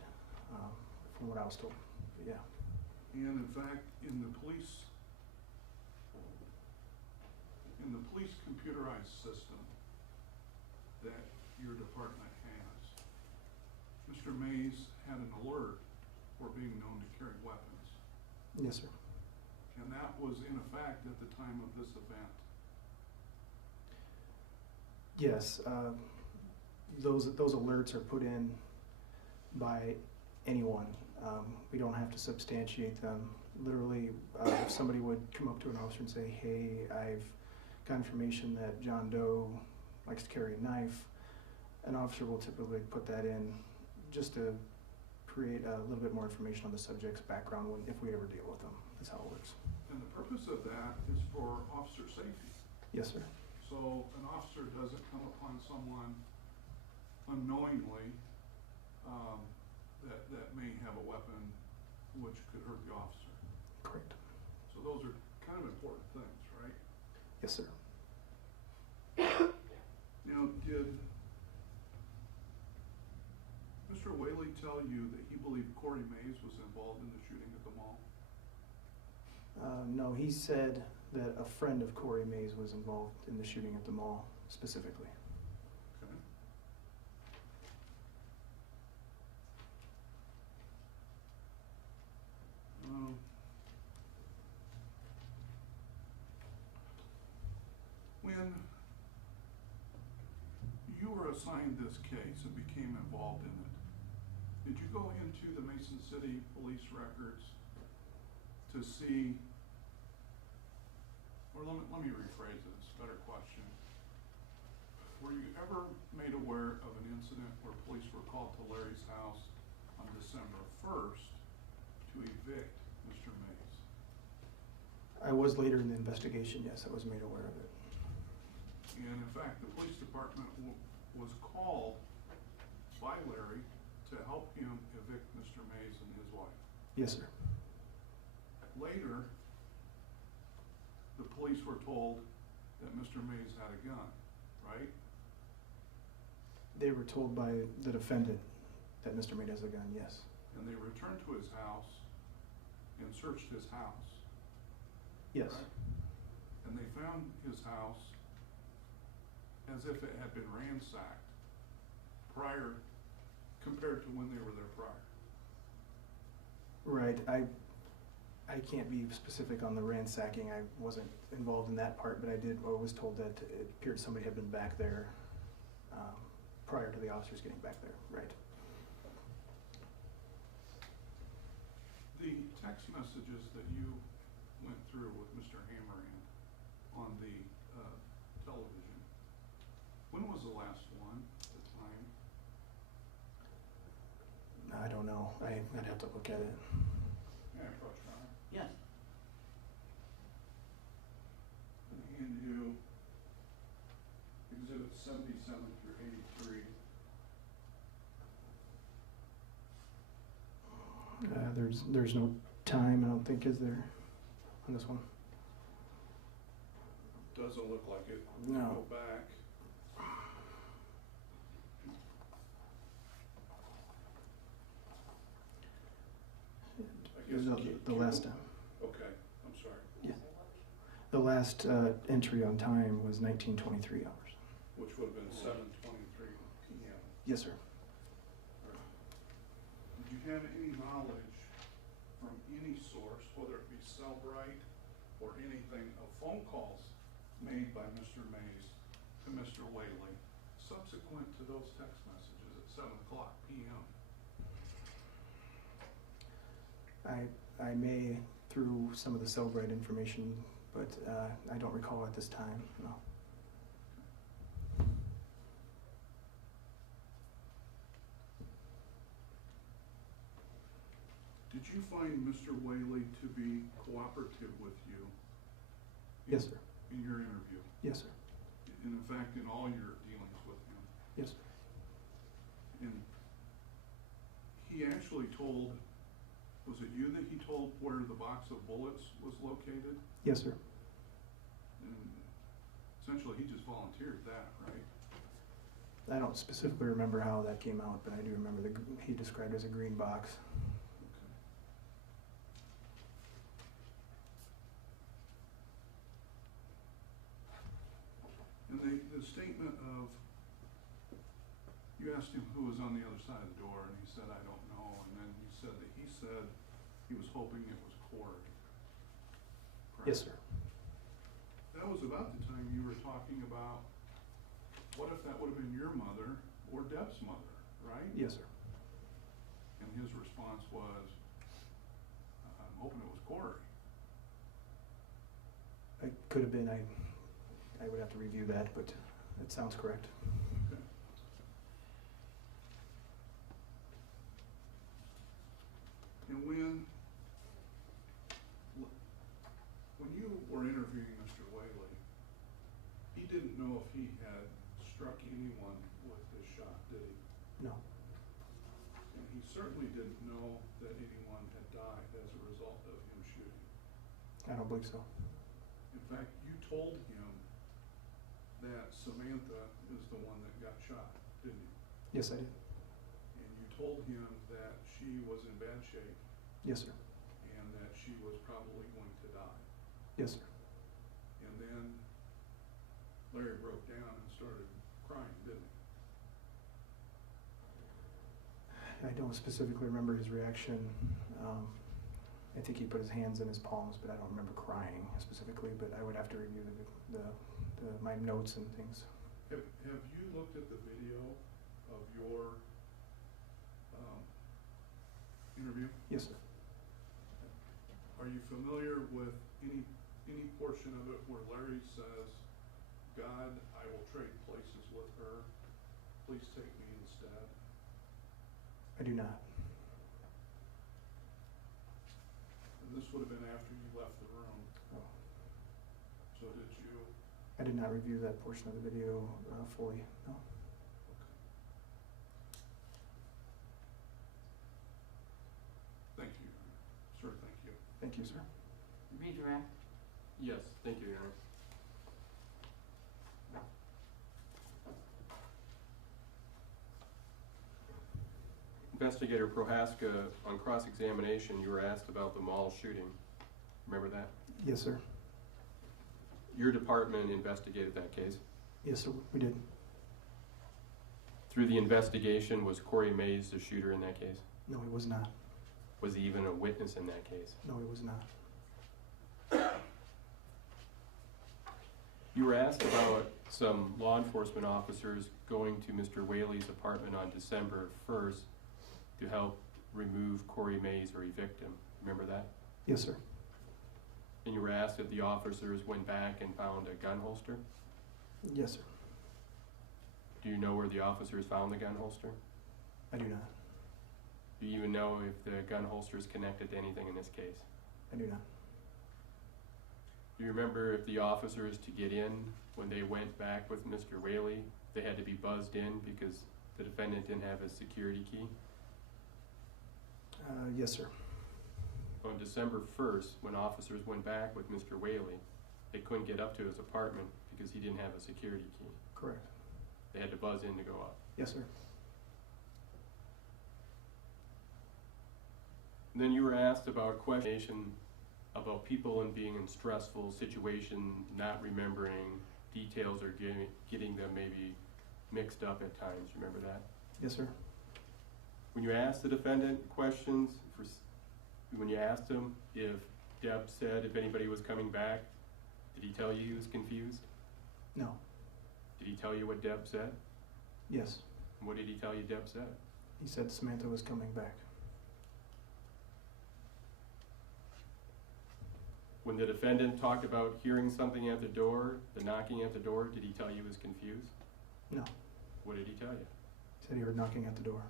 from what I was told. But yeah. And in fact, in the police computerized system that your department has, Mr. Mays had an alert for being known to carry weapons. Yes, sir. And that was in effect at the time of this event. Yes, those alerts are put in by anyone. We don't have to substantiate them. Literally, if somebody would come up to an officer and say, hey, I've got information that John Doe likes to carry a knife, an officer will typically put that in just to create a little bit more information on the subject's background if we ever deal with them. That's how it works. And the purpose of that is for officer safety. Yes, sir. So an officer doesn't come upon someone unknowingly that may have a weapon which could hurt the officer. Correct. So those are kind of important things, right? Yes, sir. Now, did Mr. Whaley tell you that he believed Corey Mays was involved in the shooting at the mall? No, he said that a friend of Corey Mays was involved in the shooting at the mall specifically. Okay. When you were assigned this case and became involved in it, did you go into the Mason City police records to see, or let me rephrase this, better question. Were you ever made aware of an incident where police were called to Larry's house on December 1st to evict Mr. Mays? I was later in the investigation, yes, I was made aware of it. And in fact, the police department was called by Larry to help him evict Mr. Mays and his wife. Yes, sir. Later, the police were told that Mr. Mays had a gun, right? They were told by the defendant That Mr. Mays has a gun, yes. And they returned to his house and searched his house. Yes. Right? And they found his house as if it had been ransacked prior, compared to when they were there prior. Right, I can't be specific on the ransacking, I wasn't involved in that part, but I was told that it appeared somebody had been back there, prior to the officers getting back there, right? The text messages that you went through with Mr. Hammerand on the television, when was the last one, the time? I don't know, I'd have to look at it. May I approach, Your Honor? Yes. And hand you exhibit 77 through 83. There's no time, I don't think, is there, on this one? Doesn't look like it. No. Go back. I guess The last time. Okay, I'm sorry. The last entry on time was 1923 hours. Which would have been 7:23 p.m. Yes, sir. Did you have any knowledge from any source, whether it be Cellbrite or anything, of phone calls made by Mr. Mays to Mr. Whaley subsequent to those text messages at 7:00 p.m.? I may through some of the Cellbrite information, but I don't recall at this time, no. Did you find Mr. Whaley to be cooperative with you? Yes, sir. In your interview? Yes, sir. And in fact, in all your dealings with him? Yes, sir. And he actually told, was it you that he told where the box of bullets was located? Yes, sir. And essentially, he just volunteered that, right? I don't specifically remember how that came out, but I do remember he described it as a green box. And the statement of, you asked him who was on the other side of the door, and he said, I don't know, and then you said that he said he was hoping it was Corey. Correct? Yes, sir. That was about the time you were talking about, what if that would have been your mother or Deb's mother, right? Yes, sir. And his response was, I'm hoping it was Corey. It could have been, I would have to review that, but it sounds correct. Okay. And when you were interviewing Mr. Whaley, he didn't know if he had struck anyone with his shot, did he? No. And he certainly didn't know that anyone had died as a result of him shooting. I don't believe so. In fact, you told him that Samantha is the one that got shot, didn't you? Yes, I did. And you told him that she was in bad shape Yes, sir. and that she was probably going to die. Yes, sir. And then Larry broke down and started crying, didn't he? I don't specifically remember his reaction. I think he put his hands in his palms, but I don't remember crying specifically, but I would have to review my notes and things. Have you looked at the video of your interview? Yes, sir. Are you familiar with any portion of it where Larry says, God, I will trade places with her, please take me instead? I do not. And this would have been after you left the room. Oh. So did you? I did not review that portion of the video fully, no. Thank you, sir, thank you. Thank you, sir. Redirect. Yes, thank you, Your Honor. Investigator Prochaska, on cross-examination, you were asked about the mall shooting. Remember that? Yes, sir. Your department investigated that case. Yes, sir, we did. Through the investigation, was Corey Mays the shooter in that case? No, he was not. Was he even a witness in that case? No, he was not. You were asked about some law enforcement officers going to Mr. Whaley's apartment on December 1st to help remove Corey Mays or evict him. Remember that? Yes, sir. And you were asked if the officers went back and found a gun holster. Yes, sir. Do you know where the officers found the gun holster? I do not. Do you even know if the gun holster is connected to anything in this case? I do not. Do you remember if the officers, to get in, when they went back with Mr. Whaley, they had to be buzzed in because the defendant didn't have a security key? Yes, sir. On December 1st, when officers went back with Mr. Whaley, they couldn't get up to his apartment because he didn't have a security key. Correct. They had to buzz in to go up. Yes, sir. And then you were asked about question about people and being in stressful situations, not remembering details or getting them maybe mixed up at times. Remember that? Yes, sir. When you asked the defendant questions, when you asked him if Deb said if anybody was coming back, did he tell you he was confused? No. Did he tell you what Deb said? Yes. And what did he tell you Deb said? He said Samantha was coming back. When the defendant talked about hearing something at the door, the knocking at the door, did he tell you he was confused? No. What did he tell you? He said he heard knocking at the door.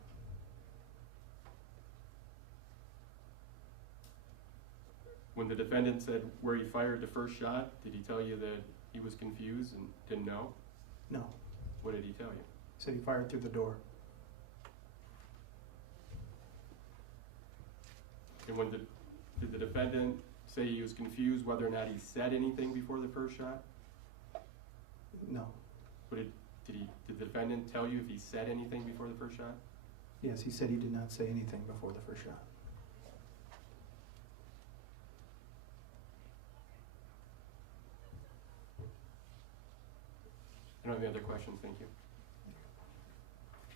When the defendant said where he fired the first shot, did he tell you that he was confused and didn't know? No. What did he tell you? He said he fired through the door. And did the defendant say he was confused whether or not he said anything before the first shot? No. Did the defendant tell you if he said anything before the first shot? Yes, he said he did not say anything before the first shot. I don't have any other questions, thank you.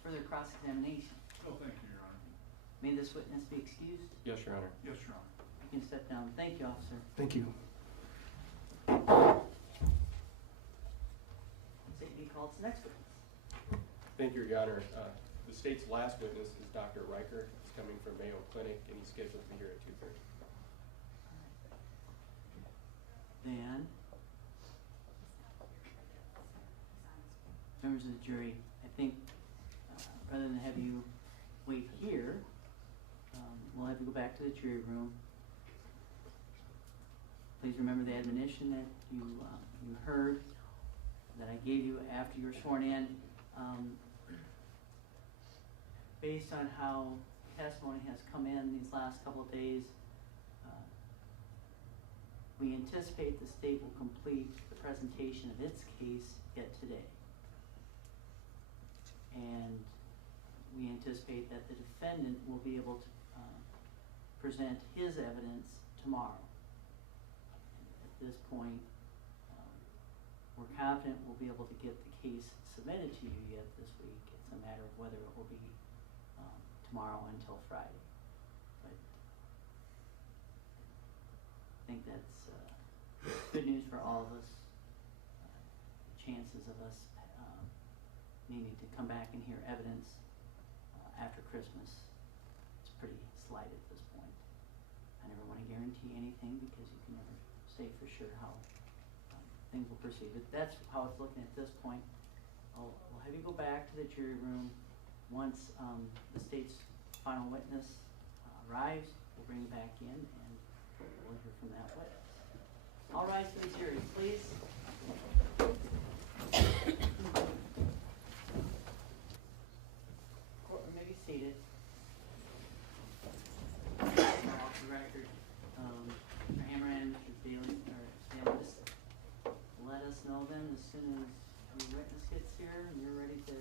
Further cross-examination. Oh, thank you, Your Honor. May this witness be excused? Yes, Your Honor. Yes, Your Honor. You can step down. Thank you, officer. Thank you. State be called to the next witness. Thank you, Your Honor. The state's last witness is Dr. Ryker. He's coming from Mayo Clinic, and he's scheduled to be here at 2:30. Then, members of the jury, I think rather than have you wait here, we'll have you go back to the jury room. Please remember the admonition that you heard, that I gave you after you were sworn in. Based on how testimony has come in these last couple of days, we anticipate the state will complete the presentation of its case yet today. And we anticipate that the defendant will be able to present his evidence tomorrow. At this point, we're confident we'll be able to get the case submitted to you yet this week. It's a matter of whether it will be tomorrow until Friday. But I think that's good news for all of us. Chances of us needing to come back and hear evidence after Christmas is pretty slight at this point. I never want to guarantee anything because you can never say for sure how things will proceed. But that's how it's looking at this point. We'll have you go back to the jury room. Once the state's final witness arrives, we'll bring you back in and we'll hear from that witness. All rise for the jury, please. Courtroom may be seated. Off the record, Mr. Hammerhand, Mr. Bailey, or Stanley, just let us know then as soon as your witness gets here and you're ready to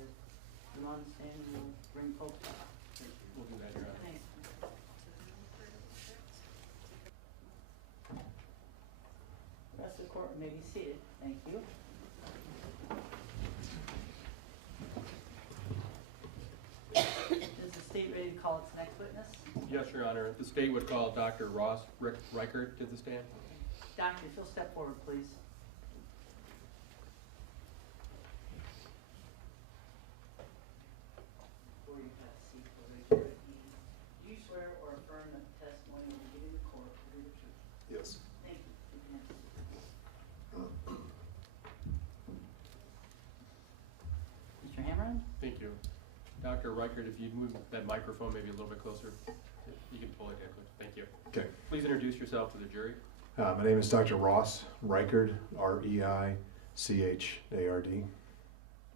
come on the stand and we'll bring folks up. Thank you. We'll do that, Your Honor. Thanks. The rest of the court may be seated. Thank you. Is the state ready to call its next witness? Yes, Your Honor. The state would call Dr. Ryker to the stand. Doctor, if you'll step forward, please. Before you have a seat, will raise your right hand. Do you swear or affirm that the testimony you will give in the court will be the truth? Yes. Thank you. You can have a seat. Mr. Hammerman? Thank you. Dr. Ryker, if you'd move that microphone maybe a little bit closer, you can pull it in. Thank you. Okay. Please introduce yourself to the jury. My name is Dr. Ross Ryker, Reichard.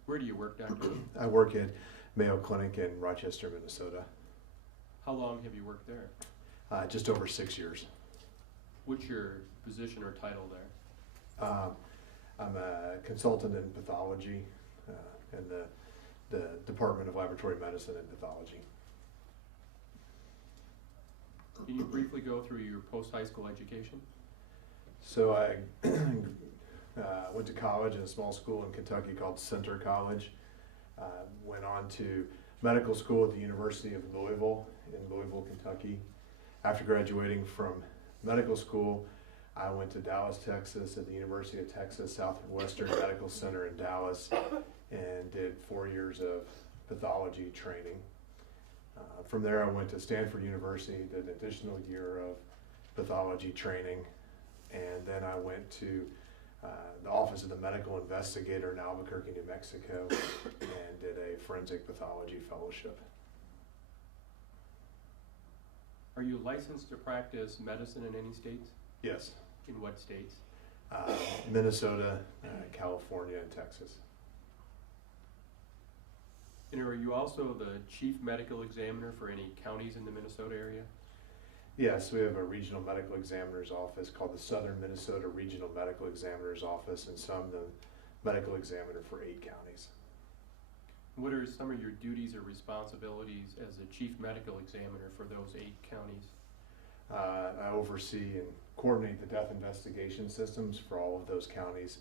Where do you work, Doctor? I work at Mayo Clinic in Rochester, Minnesota. How long have you worked there? Just over 6 years. What's your position or title there? I'm a consultant in pathology in the Department of Laboratory Medicine and Pathology. Can you briefly go through your post-high school education? So I went to college in a small school in Kentucky called Center College. Went on to medical school at the University of Louisville in Louisville, Kentucky. After graduating from medical school, I went to Dallas, Texas at the University of Texas Southwestern Medical Center in Dallas and did 4 years of pathology training. From there, I went to Stanford University, did an additional year of pathology training, and then I went to the Office of the Medical Investigator in Albuquerque, New Mexico, and did a forensic pathology fellowship. Are you licensed to practice medicine in any states? Yes, In what states? Minnesota, California, and Texas. And are you also the chief medical examiner for any counties in the Minnesota area? Yes, we have a regional medical examiner's office called the Southern Minnesota Regional Medical Examiner's Office, and so I'm the medical examiner for 8 counties. What are some of your duties or responsibilities as a chief medical examiner for those 8 counties? I oversee and coordinate the death investigation systems for all of those counties,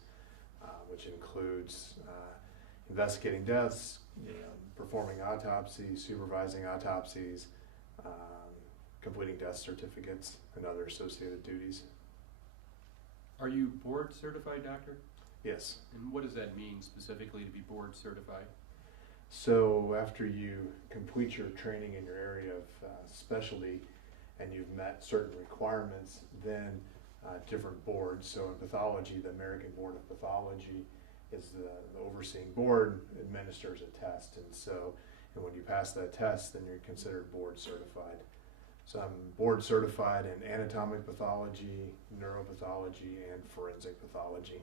which includes investigating deaths, performing autopsies, supervising autopsies, completing death certificates, and other associated duties. Are you board certified, doctor? Yes. And what does that mean specifically to be board certified? So after you complete your training in your area of specialty and you've met certain requirements, then different boards, so in pathology, the American Board of Pathology is the overseeing board, administers a test, and when you pass that test, then you're considered board certified. So I'm board certified in anatomic pathology, neuropathology, and forensic pathology.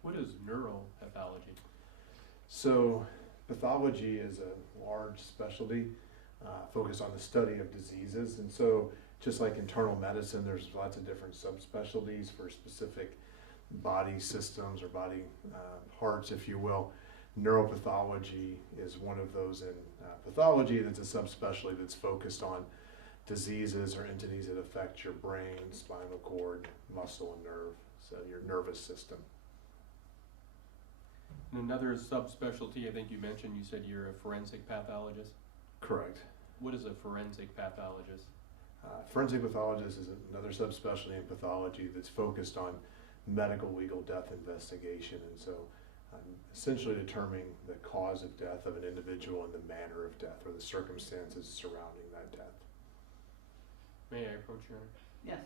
What is neuropathology? So pathology is a large specialty focused on the study of diseases, and so just like internal medicine, there's lots of different subspecialties for specific body systems or body parts, if you will. Neuropathology is one of those in pathology that's a subspecialty that's focused on diseases or entities that affect your brain, spinal cord, muscle, and nerve, so your nervous system. And another subspecialty, I think you mentioned, you said you're a forensic pathologist. Correct. What is a forensic pathologist? Forensic pathologist is another subspecialty in pathology that's focused on medical legal death investigation, and so essentially determining the cause of death of an individual and the manner of death or the circumstances surrounding that death. May I approach your honor? Yes.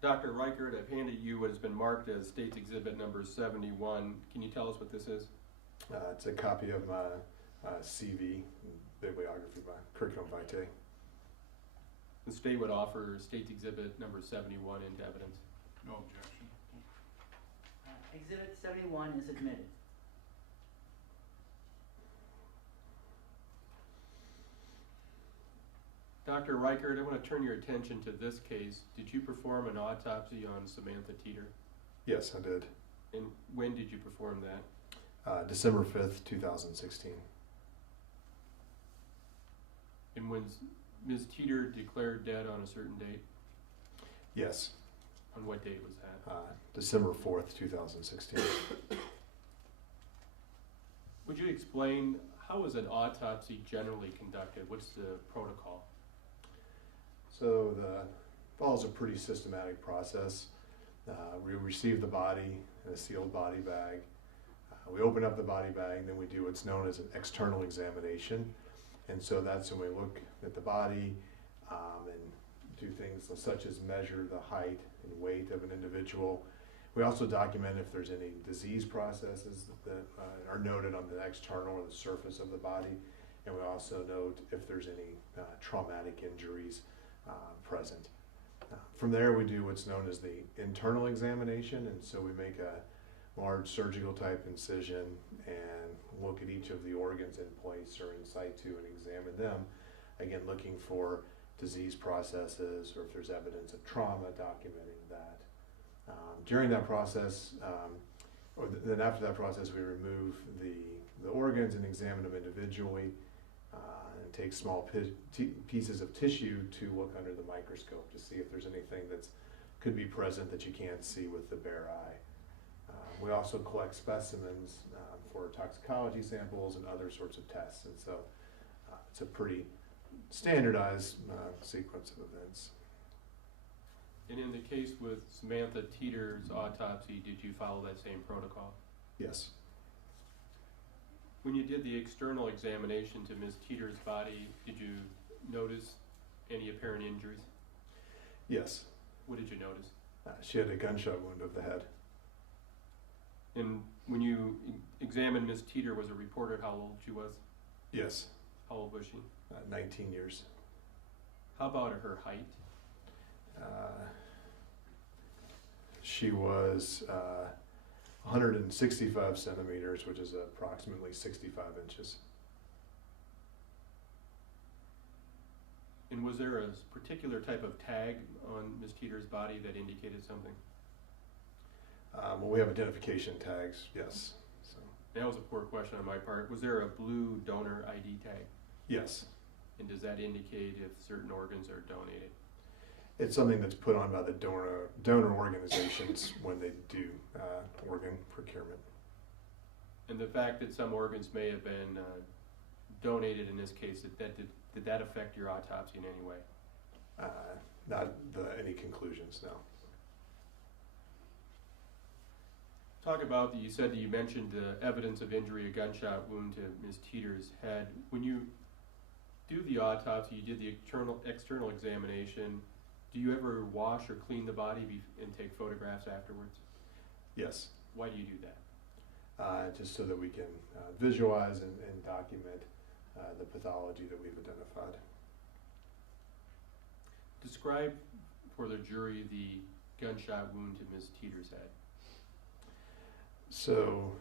Dr. Ryker, I've handed you what has been marked as State's Exhibit number 71. Can you tell us what this is? It's a copy of my CV, bibliography by curriculum vitae. The state would offer State's Exhibit number 71 into evidence. No objection. Exhibit 71 is admitted. Dr. Ryker, I want to turn your attention to this case. Did you perform an autopsy on Samantha Teeter? Yes, I did. And when did you perform that? December 5th, 2016. And was Ms. Teeter declared dead on a certain date? Yes, On what date was that? December 4th, 2016. Would you explain how is an autopsy generally conducted? What's the protocol? So follows a pretty systematic process. We receive the body in a sealed body bag. We open up the body bag, and then we do what's known as an external examination. And so that's when we look at the body and do things such as measure the height and weight of an individual. We also document if there's any disease processes that are noted on the external or the surface of the body. And we also note if there's any traumatic injuries present. From there, we do what's known as the internal examination, and so we make a large surgical type incision and look at each of the organs in place or in situ and examine them, again looking for disease processes or if there's evidence of trauma, documenting that. During that process, then after that process, we remove the organs and examine them individually and take small pieces of tissue to look under the microscope to see if there's anything that could be present that you can't see with the bare eye. We also collect specimens for toxicology samples and other sorts of tests, and so it's a pretty standardized sequence of events. And in the case with Samantha Teeter's autopsy, did you follow that same protocol? Yes. When you did the external examination to Ms. Teeter's body, did you notice any apparent injuries? Yes. What did you notice? She had a gunshot wound of the head. And when you examined Ms. Teeter, was it reported how old she was? Yes. How old was she? 19 years. How about her height? She was 165 centimeters, which is approximately 65 inches. And was there a particular type of tag on Ms. Teeter's body that indicated something? Well, we have identification tags, yes. So. That was a poor question on my part. Was there a blue donor ID tag? Yes. And does that indicate if certain organs are donated? It's something that's put on by the donor organizations when they do organ procurement. And the fact that some organs may have been donated in this case, did that affect your autopsy in any way? Not any conclusions, no. Talk about, you said that you mentioned the evidence of injury, a gunshot wound to Ms. Teeter's head. When you do the autopsy, you did the external examination. Do you ever wash or clean the body and take photographs afterwards? Yes. Why do you do that? Just so that we can visualize and document the pathology that we've identified. Describe for the jury the gunshot wound to Ms. Teeter's head. So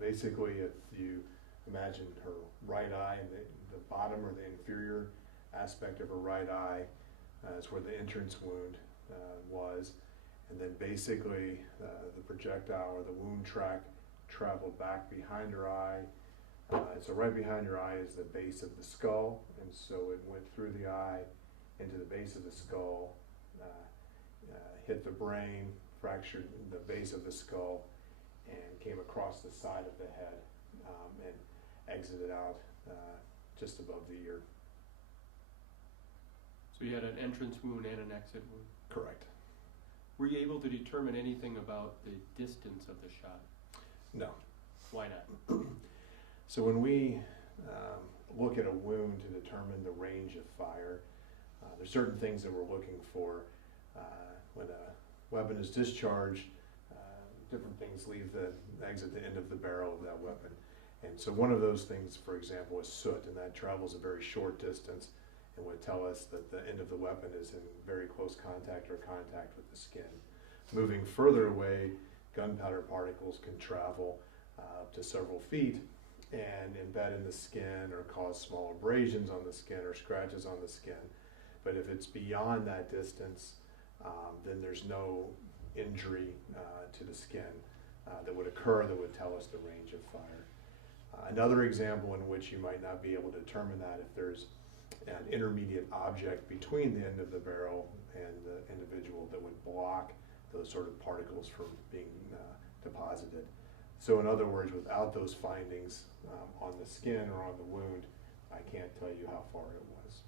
basically, if you imagine her right eye, and the bottom or the inferior aspect of her right eye is where the entrance wound was, and then basically the projectile or the wound track traveled back behind her eye. So right behind her eye is the base of the skull, and so it went through the eye into the base of the skull, hit the brain, fractured the base of the skull, and came across the side of the head and exited out just above the ear. So you had an entrance wound and an exit wound? Correct. Were you able to determine anything about the distance of the shot? No. Why not? So when we look at a wound to determine the range of fire, there's certain things that we're looking for. When a weapon is discharged, different things exit the end of the barrel of that weapon. And so one of those things, for example, is soot, and that travels a very short distance and would tell us that the end of the weapon is in very close contact or contact with the skin. Moving further away, gunpowder particles can travel up to several feet and embed in the skin or cause small abrasions on the skin or scratches on the skin. But if it's beyond that distance, then there's no injury to the skin that would occur that would tell us the range of fire. Another example in which you might not be able to determine that if there's an intermediate object between the end of the barrel and the individual that would block those sort of particles from being deposited. So in other words, without those findings on the skin or on the wound, I can't tell you how far it was.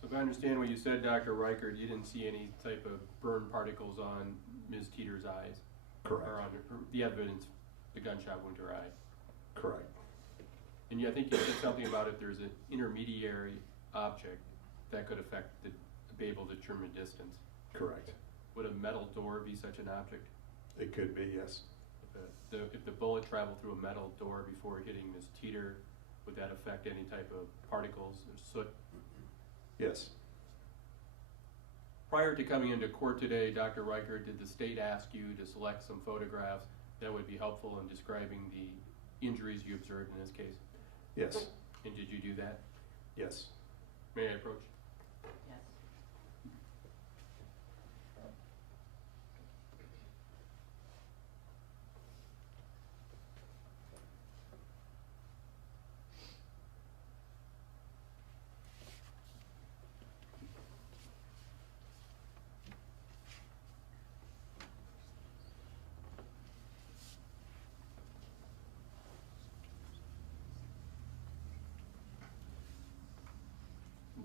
So if I understand what you said, Dr. Ryker, you didn't see any type of burn particles on Ms. Teeter's eyes? Correct. Or on the evidence, the gunshot wound to her eye? Correct. And I think you said something about if there's an intermediary object that could affect be able to determine distance. Correct. Would a metal door be such an object? It could be, yes. If the bullet traveled through a metal door before hitting Ms. Teeter, would that affect any type of particles or soot? Yes. Prior to coming into court today, Dr. Ryker, did the state ask you to select some photographs that would be helpful in describing the injuries you observed in this case? Yes. And did you do that? Yes. May I approach? Yes.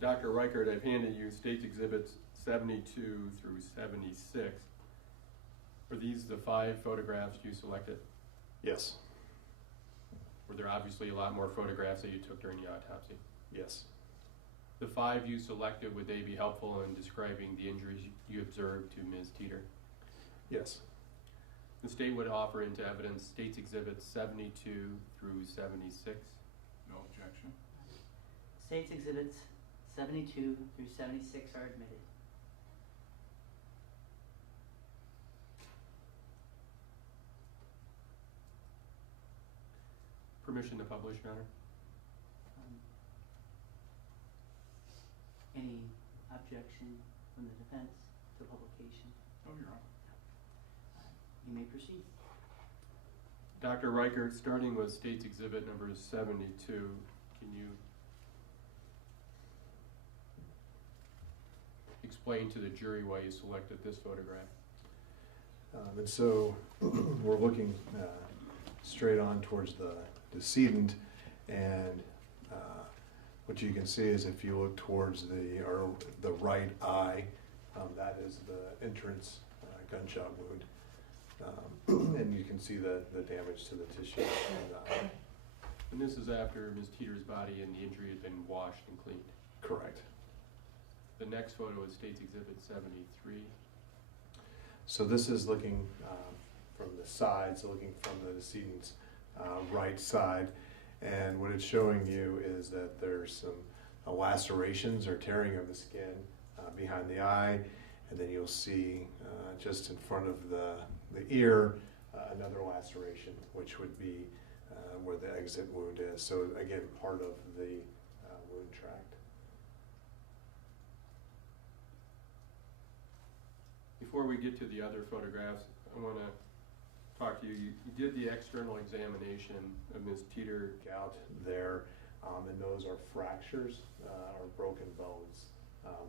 Dr. Ryker, I've handed you State's Exhibits 72 through 76. Were these the 5 photographs you selected? Yes. Were there obviously a lot more photographs that you took during the autopsy? Yes. The 5 you selected, would they be helpful in describing the injuries you observed to Ms. Teeter? Yes. The state would offer into evidence State's Exhibits 72 through 76. No objection. State's Exhibits 72 through 76 are admitted. Permission to publish, Your Honor? Any objection from the defense to publication? No, Your Honor. You may proceed. Dr. Ryker, starting with State's Exhibit number 72, can you explain to the jury why you selected this photograph? And so we're looking straight on towards the decedent, and what you can see is if you look towards the right eye, that is the entrance gunshot wound, and you can see the damage to the tissue in the eye. And this is after Ms. Teeter's body and the injury had been washed and cleaned. Correct. The next photo is State's Exhibit 73. So this is looking from the sides, looking from the decedent's right side, and what it's showing you is that there's some lacerations or tearing of the skin behind the eye, and then you'll see just in front of the ear another laceration, which would be where the exit wound is. So again, part of the wound tract. Before we get to the other photographs, I want to talk to you. You did the external examination of Ms. Teeter. Out there, and those are fractures or broken bones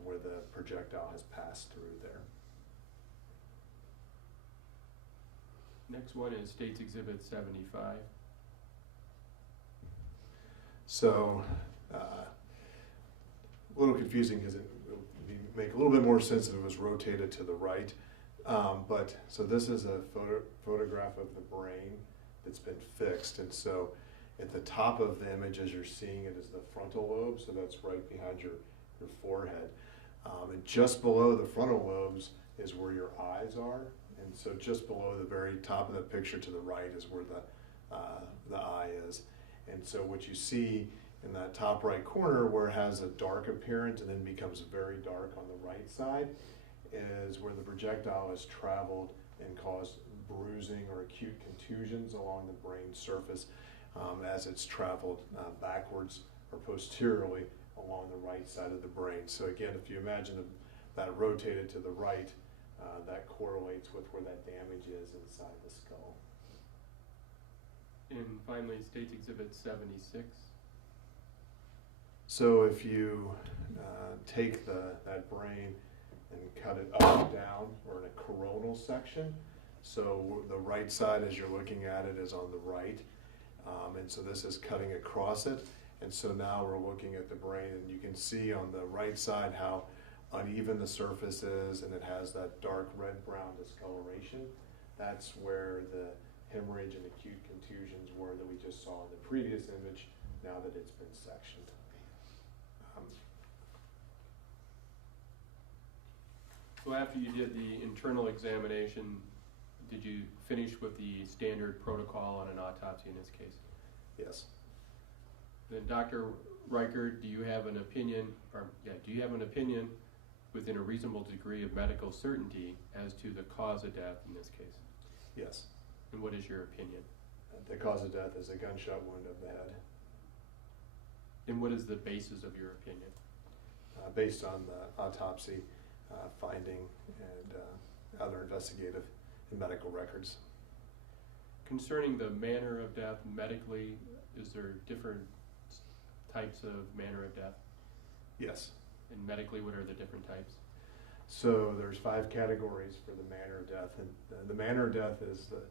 where the projectile has passed through there. Next one is State's Exhibit 75. So, a little confusing because it would make a little bit more sense if it was rotated to the right. But so this is a photograph of the brain that's been fixed, and so at the top of the image, as you're seeing it, is the frontal lobe. So that's right behind your forehead, and just below the frontal lobes is where your eyes are. And so just below the very top of the picture to the right is where the eye is. And so what you see in that top right corner where it has a dark appearance and then becomes very dark on the right side is where the projectile has traveled and caused bruising or acute contusions along the brain surface as it's traveled backwards or posteriorly along the right side of the brain. So again, if you imagine that rotated to the right, that correlates with where that damage is inside the skull. And finally, State's Exhibit 76. So if you take that brain and cut it up and down, or in a coronal section, so the right side as you're looking at it is on the right, and so this is cutting across it, and so now we're looking at the brain, and you can see on the right side how uneven the surface is, and it has that dark red-brown discoloration. That's where the hemorrhage and acute contusions were that we just saw in the previous image, now that it's been sectioned. So after you did the internal examination, did you finish with the standard protocol on an autopsy in this case? Yes. Then Dr. Ryker, do you have an opinion, within a reasonable degree of medical certainty as to the cause of death in this case? Yes. And what is your opinion? The cause of death is a gunshot wound of the head. And what is the basis of your opinion? Based on the autopsy finding and other investigative and medical records. Concerning the manner of death medically, is there different types of manner of death? Yes. And medically, what are the different types? So there's 5 categories for the manner of death, and the manner of death is the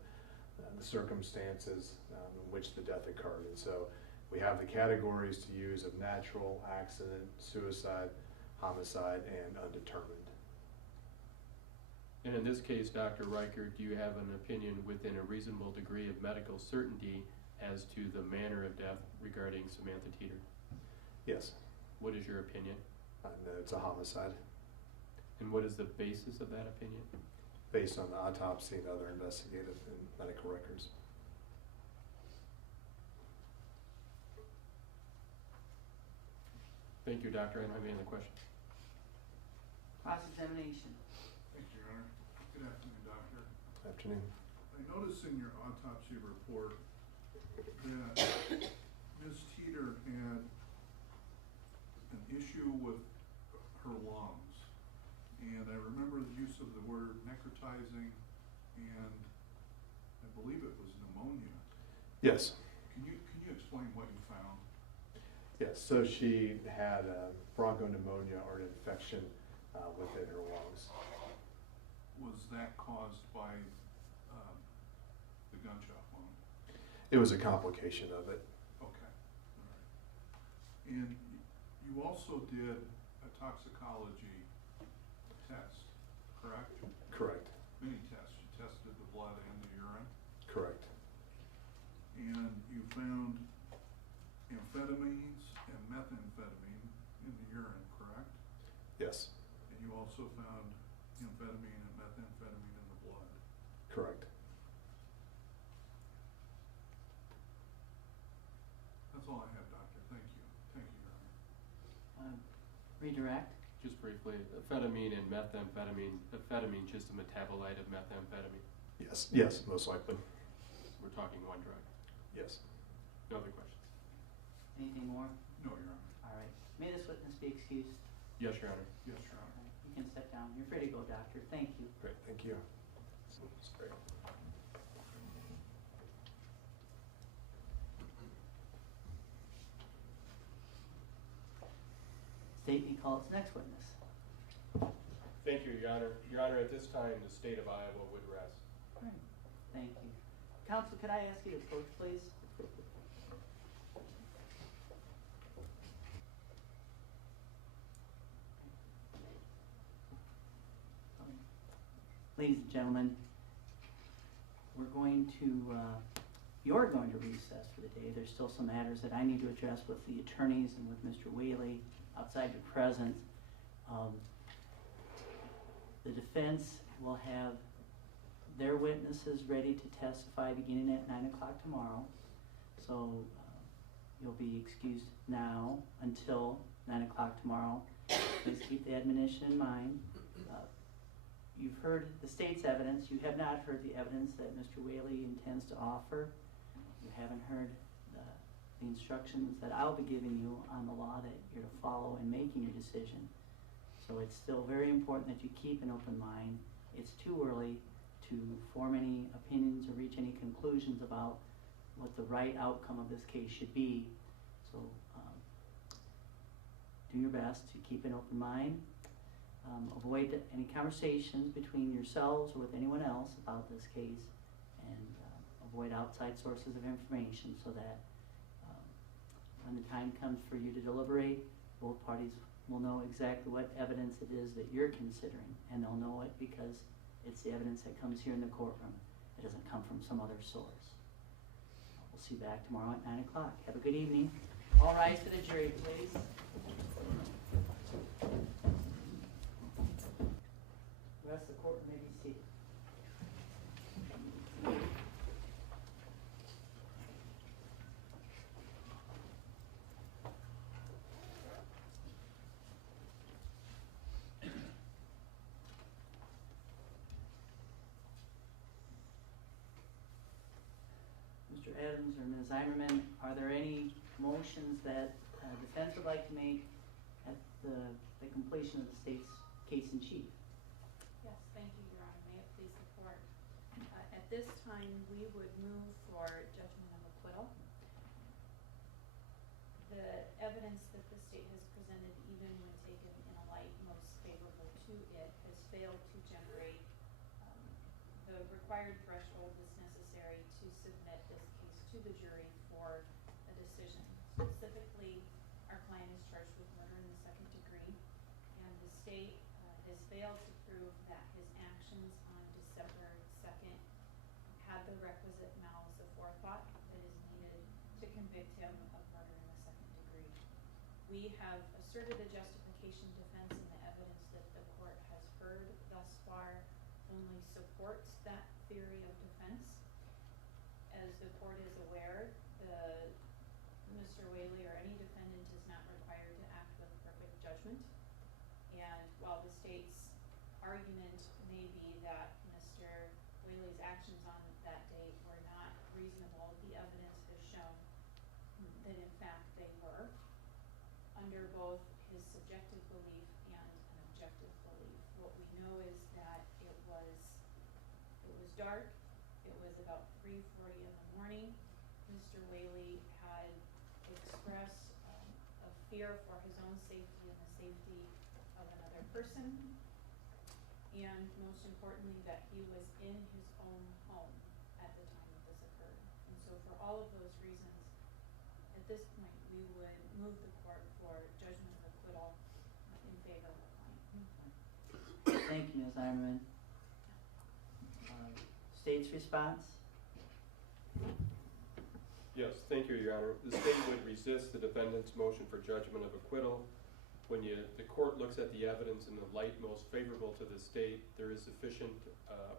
circumstances in which the death occurred. And so we have the categories to use of natural, accident, suicide, homicide, and undetermined. And in this case, Dr. Ryker, do you have an opinion within a reasonable degree of medical certainty as to the manner of death regarding Samantha Teeter? Yes. What is your opinion? It's a homicide. And what is the basis of that opinion? Based on the autopsy and other investigative and medical records. Thank you, Doctor. I don't have any other questions. Cross-examination. Thank you, Your Honor. Good afternoon, Doctor. Afternoon. I noticed in your autopsy report that Ms. Teeter had an issue with her lungs. And I remember the use of the word necrotizing, and I believe it was pneumonia. Yes. Can you explain what you found? Yes, so she had bronchopneumonia or an infection within her lungs. Was that caused by the gunshot wound? It was a complication of it. Okay, all right. And you also did a toxicology test, correct? Correct. Many tests. You tested the blood and the urine, Correct. and you found amphetamines and methamphetamine in the urine, correct? Yes. And you also found amphetamine and methamphetamine in the blood. Correct. That's all I have, Doctor. Thank you. Thank you, Your Honor. Redirect. Just briefly, amphetamine and methamphetamine. Amphetamine, just a metabolite of methamphetamine. Yes. Yes, most likely. We're talking one drug. Yes. No other questions? Anything more? No, Your Honor. All right. May this witness be excused? Yes, Your Honor. Yes, Your Honor. You can sit down. You're free to go, doctor. Thank you. Great. Thank you. That's great. State may call its next witness. Thank you, Your Honor. Your Honor, at this time, the state of Iowa would rest. All right. Thank you. Counsel, could I ask you to approach, please? Ladies and gentlemen, you're going to recess for the day. There's still some matters that I need to address with the attorneys and with Mr. Whaley outside your presence. The defense will have their witnesses ready to testify beginning at 9 o'clock tomorrow. So you'll be excused now until 9 o'clock tomorrow. Please keep the admonition in mind. You've heard the state's evidence. You have not heard the evidence that Mr. Whaley intends to offer. You haven't heard the instructions that I'll be giving you on the law that you're to follow in making your decision. So it's still very important that you keep an open mind. It's too early to form any opinions or reach any conclusions about what the right outcome of this case should be. So do your best to keep an open mind. Avoid any conversations between yourselves or with anyone else about this case, and avoid outside sources of information so that when the time comes for you to deliberate, both parties will know exactly what evidence it is that you're considering, and they'll know it because it's the evidence that comes here in the courtroom. It doesn't come from some other source. We'll see you back tomorrow at 9 o'clock. Have a good evening. All rise for the jury, please. The rest of the court may be seated. Mr. Adams or Ms. Eimerman, are there any motions that defense would like to make at the completion of the state's case in chief? Yes, thank you, Your Honor. May it please the court. At this time, we would move for judgment of acquittal. The evidence that the state has presented, even when taken in a light most favorable to it, has failed to generate the required threshold that's necessary to submit this case to the jury for a decision. Specifically, our client is charged with murder in the second degree, and the state has failed to prove that his actions on December 2nd had the requisite malice of forethought that is needed to convict him of murder in the second degree. We have asserted a justification defense, and the evidence that the court has heard thus far only supports that theory of defense. As the court is aware, Mr. Whaley or any defendant is not required to act with perfect judgment. And while the state's argument may be that Mr. Whaley's actions on that date were not reasonable, the evidence has shown that in fact they were, under both his subjective belief and an objective belief. What we know is that it was dark. It was about 3:40 in the morning. Mr. Whaley had expressed a fear for his own safety and the safety of another person, and most importantly that he was in his own home at the time that this occurred. And so for all of those reasons, at this point we would move the court for judgment of acquittal in favor of the client. Thank you, Ms. Eimerman. State's response? Yes, thank you, Your Honor. The state would resist the defendant's motion for judgment of acquittal. When the court looks at the evidence in the light most favorable to the state, there is sufficient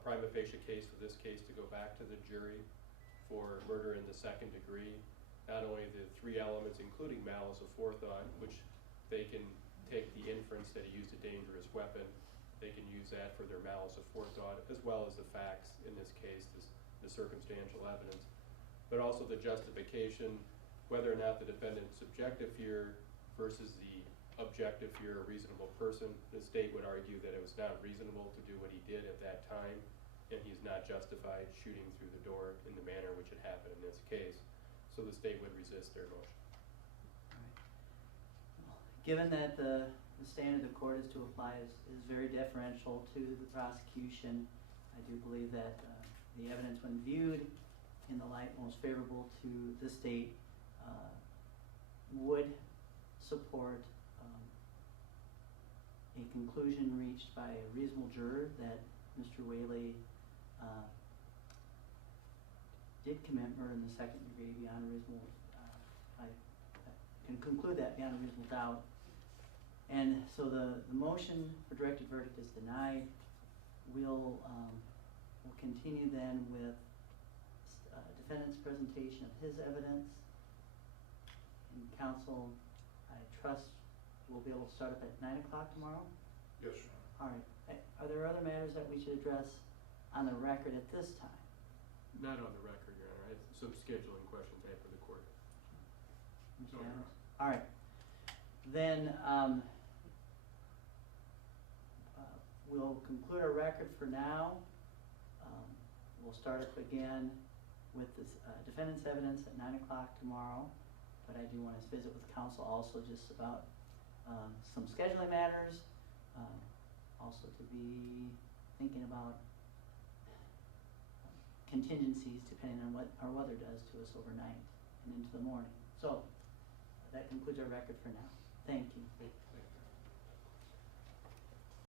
prima facie case for this case to go back to the jury for murder in the second degree. Not only the three elements, including malice of forethought, which they can take the inference that he used a dangerous weapon, they can use that for their malice of forethought, as well as the facts, in this case, the circumstantial evidence. But also the justification, whether or not the defendant's subjective fear versus the objective fear of a reasonable person. The state would argue that it was not reasonable to do what he did at that time, and he's not justified shooting through the door in the manner which it happened in this case. So the state would resist their motion. All right. Well, given that the standard the court is to apply is very deferential to the prosecution, I do believe that the evidence, when viewed in the light most favorable to the state, would support a conclusion reached by a reasonable juror that Mr. Whaley did commit murder in the second degree beyond a reasonable, I can conclude that beyond a reasonable doubt. And so the motion for directed verdict is denied. We'll continue then with defendant's presentation of his evidence. And counsel, I trust we'll be able to start up at 9 o'clock tomorrow? Yes, Your Honor. All right. Are there other matters that we should address on the record at this time? Not on the record, Your Honor. I have some scheduling questions I have for the court. Mr. No, you're Adams? All right. Then, we'll conclude our record for now. We'll start up again with this defendant's evidence at 9 o'clock tomorrow. But I do want to visit with counsel also just about some scheduling matters. Also to be thinking about contingencies depending on what our weather does to us overnight and into the morning. So that concludes our record for now. Thank you.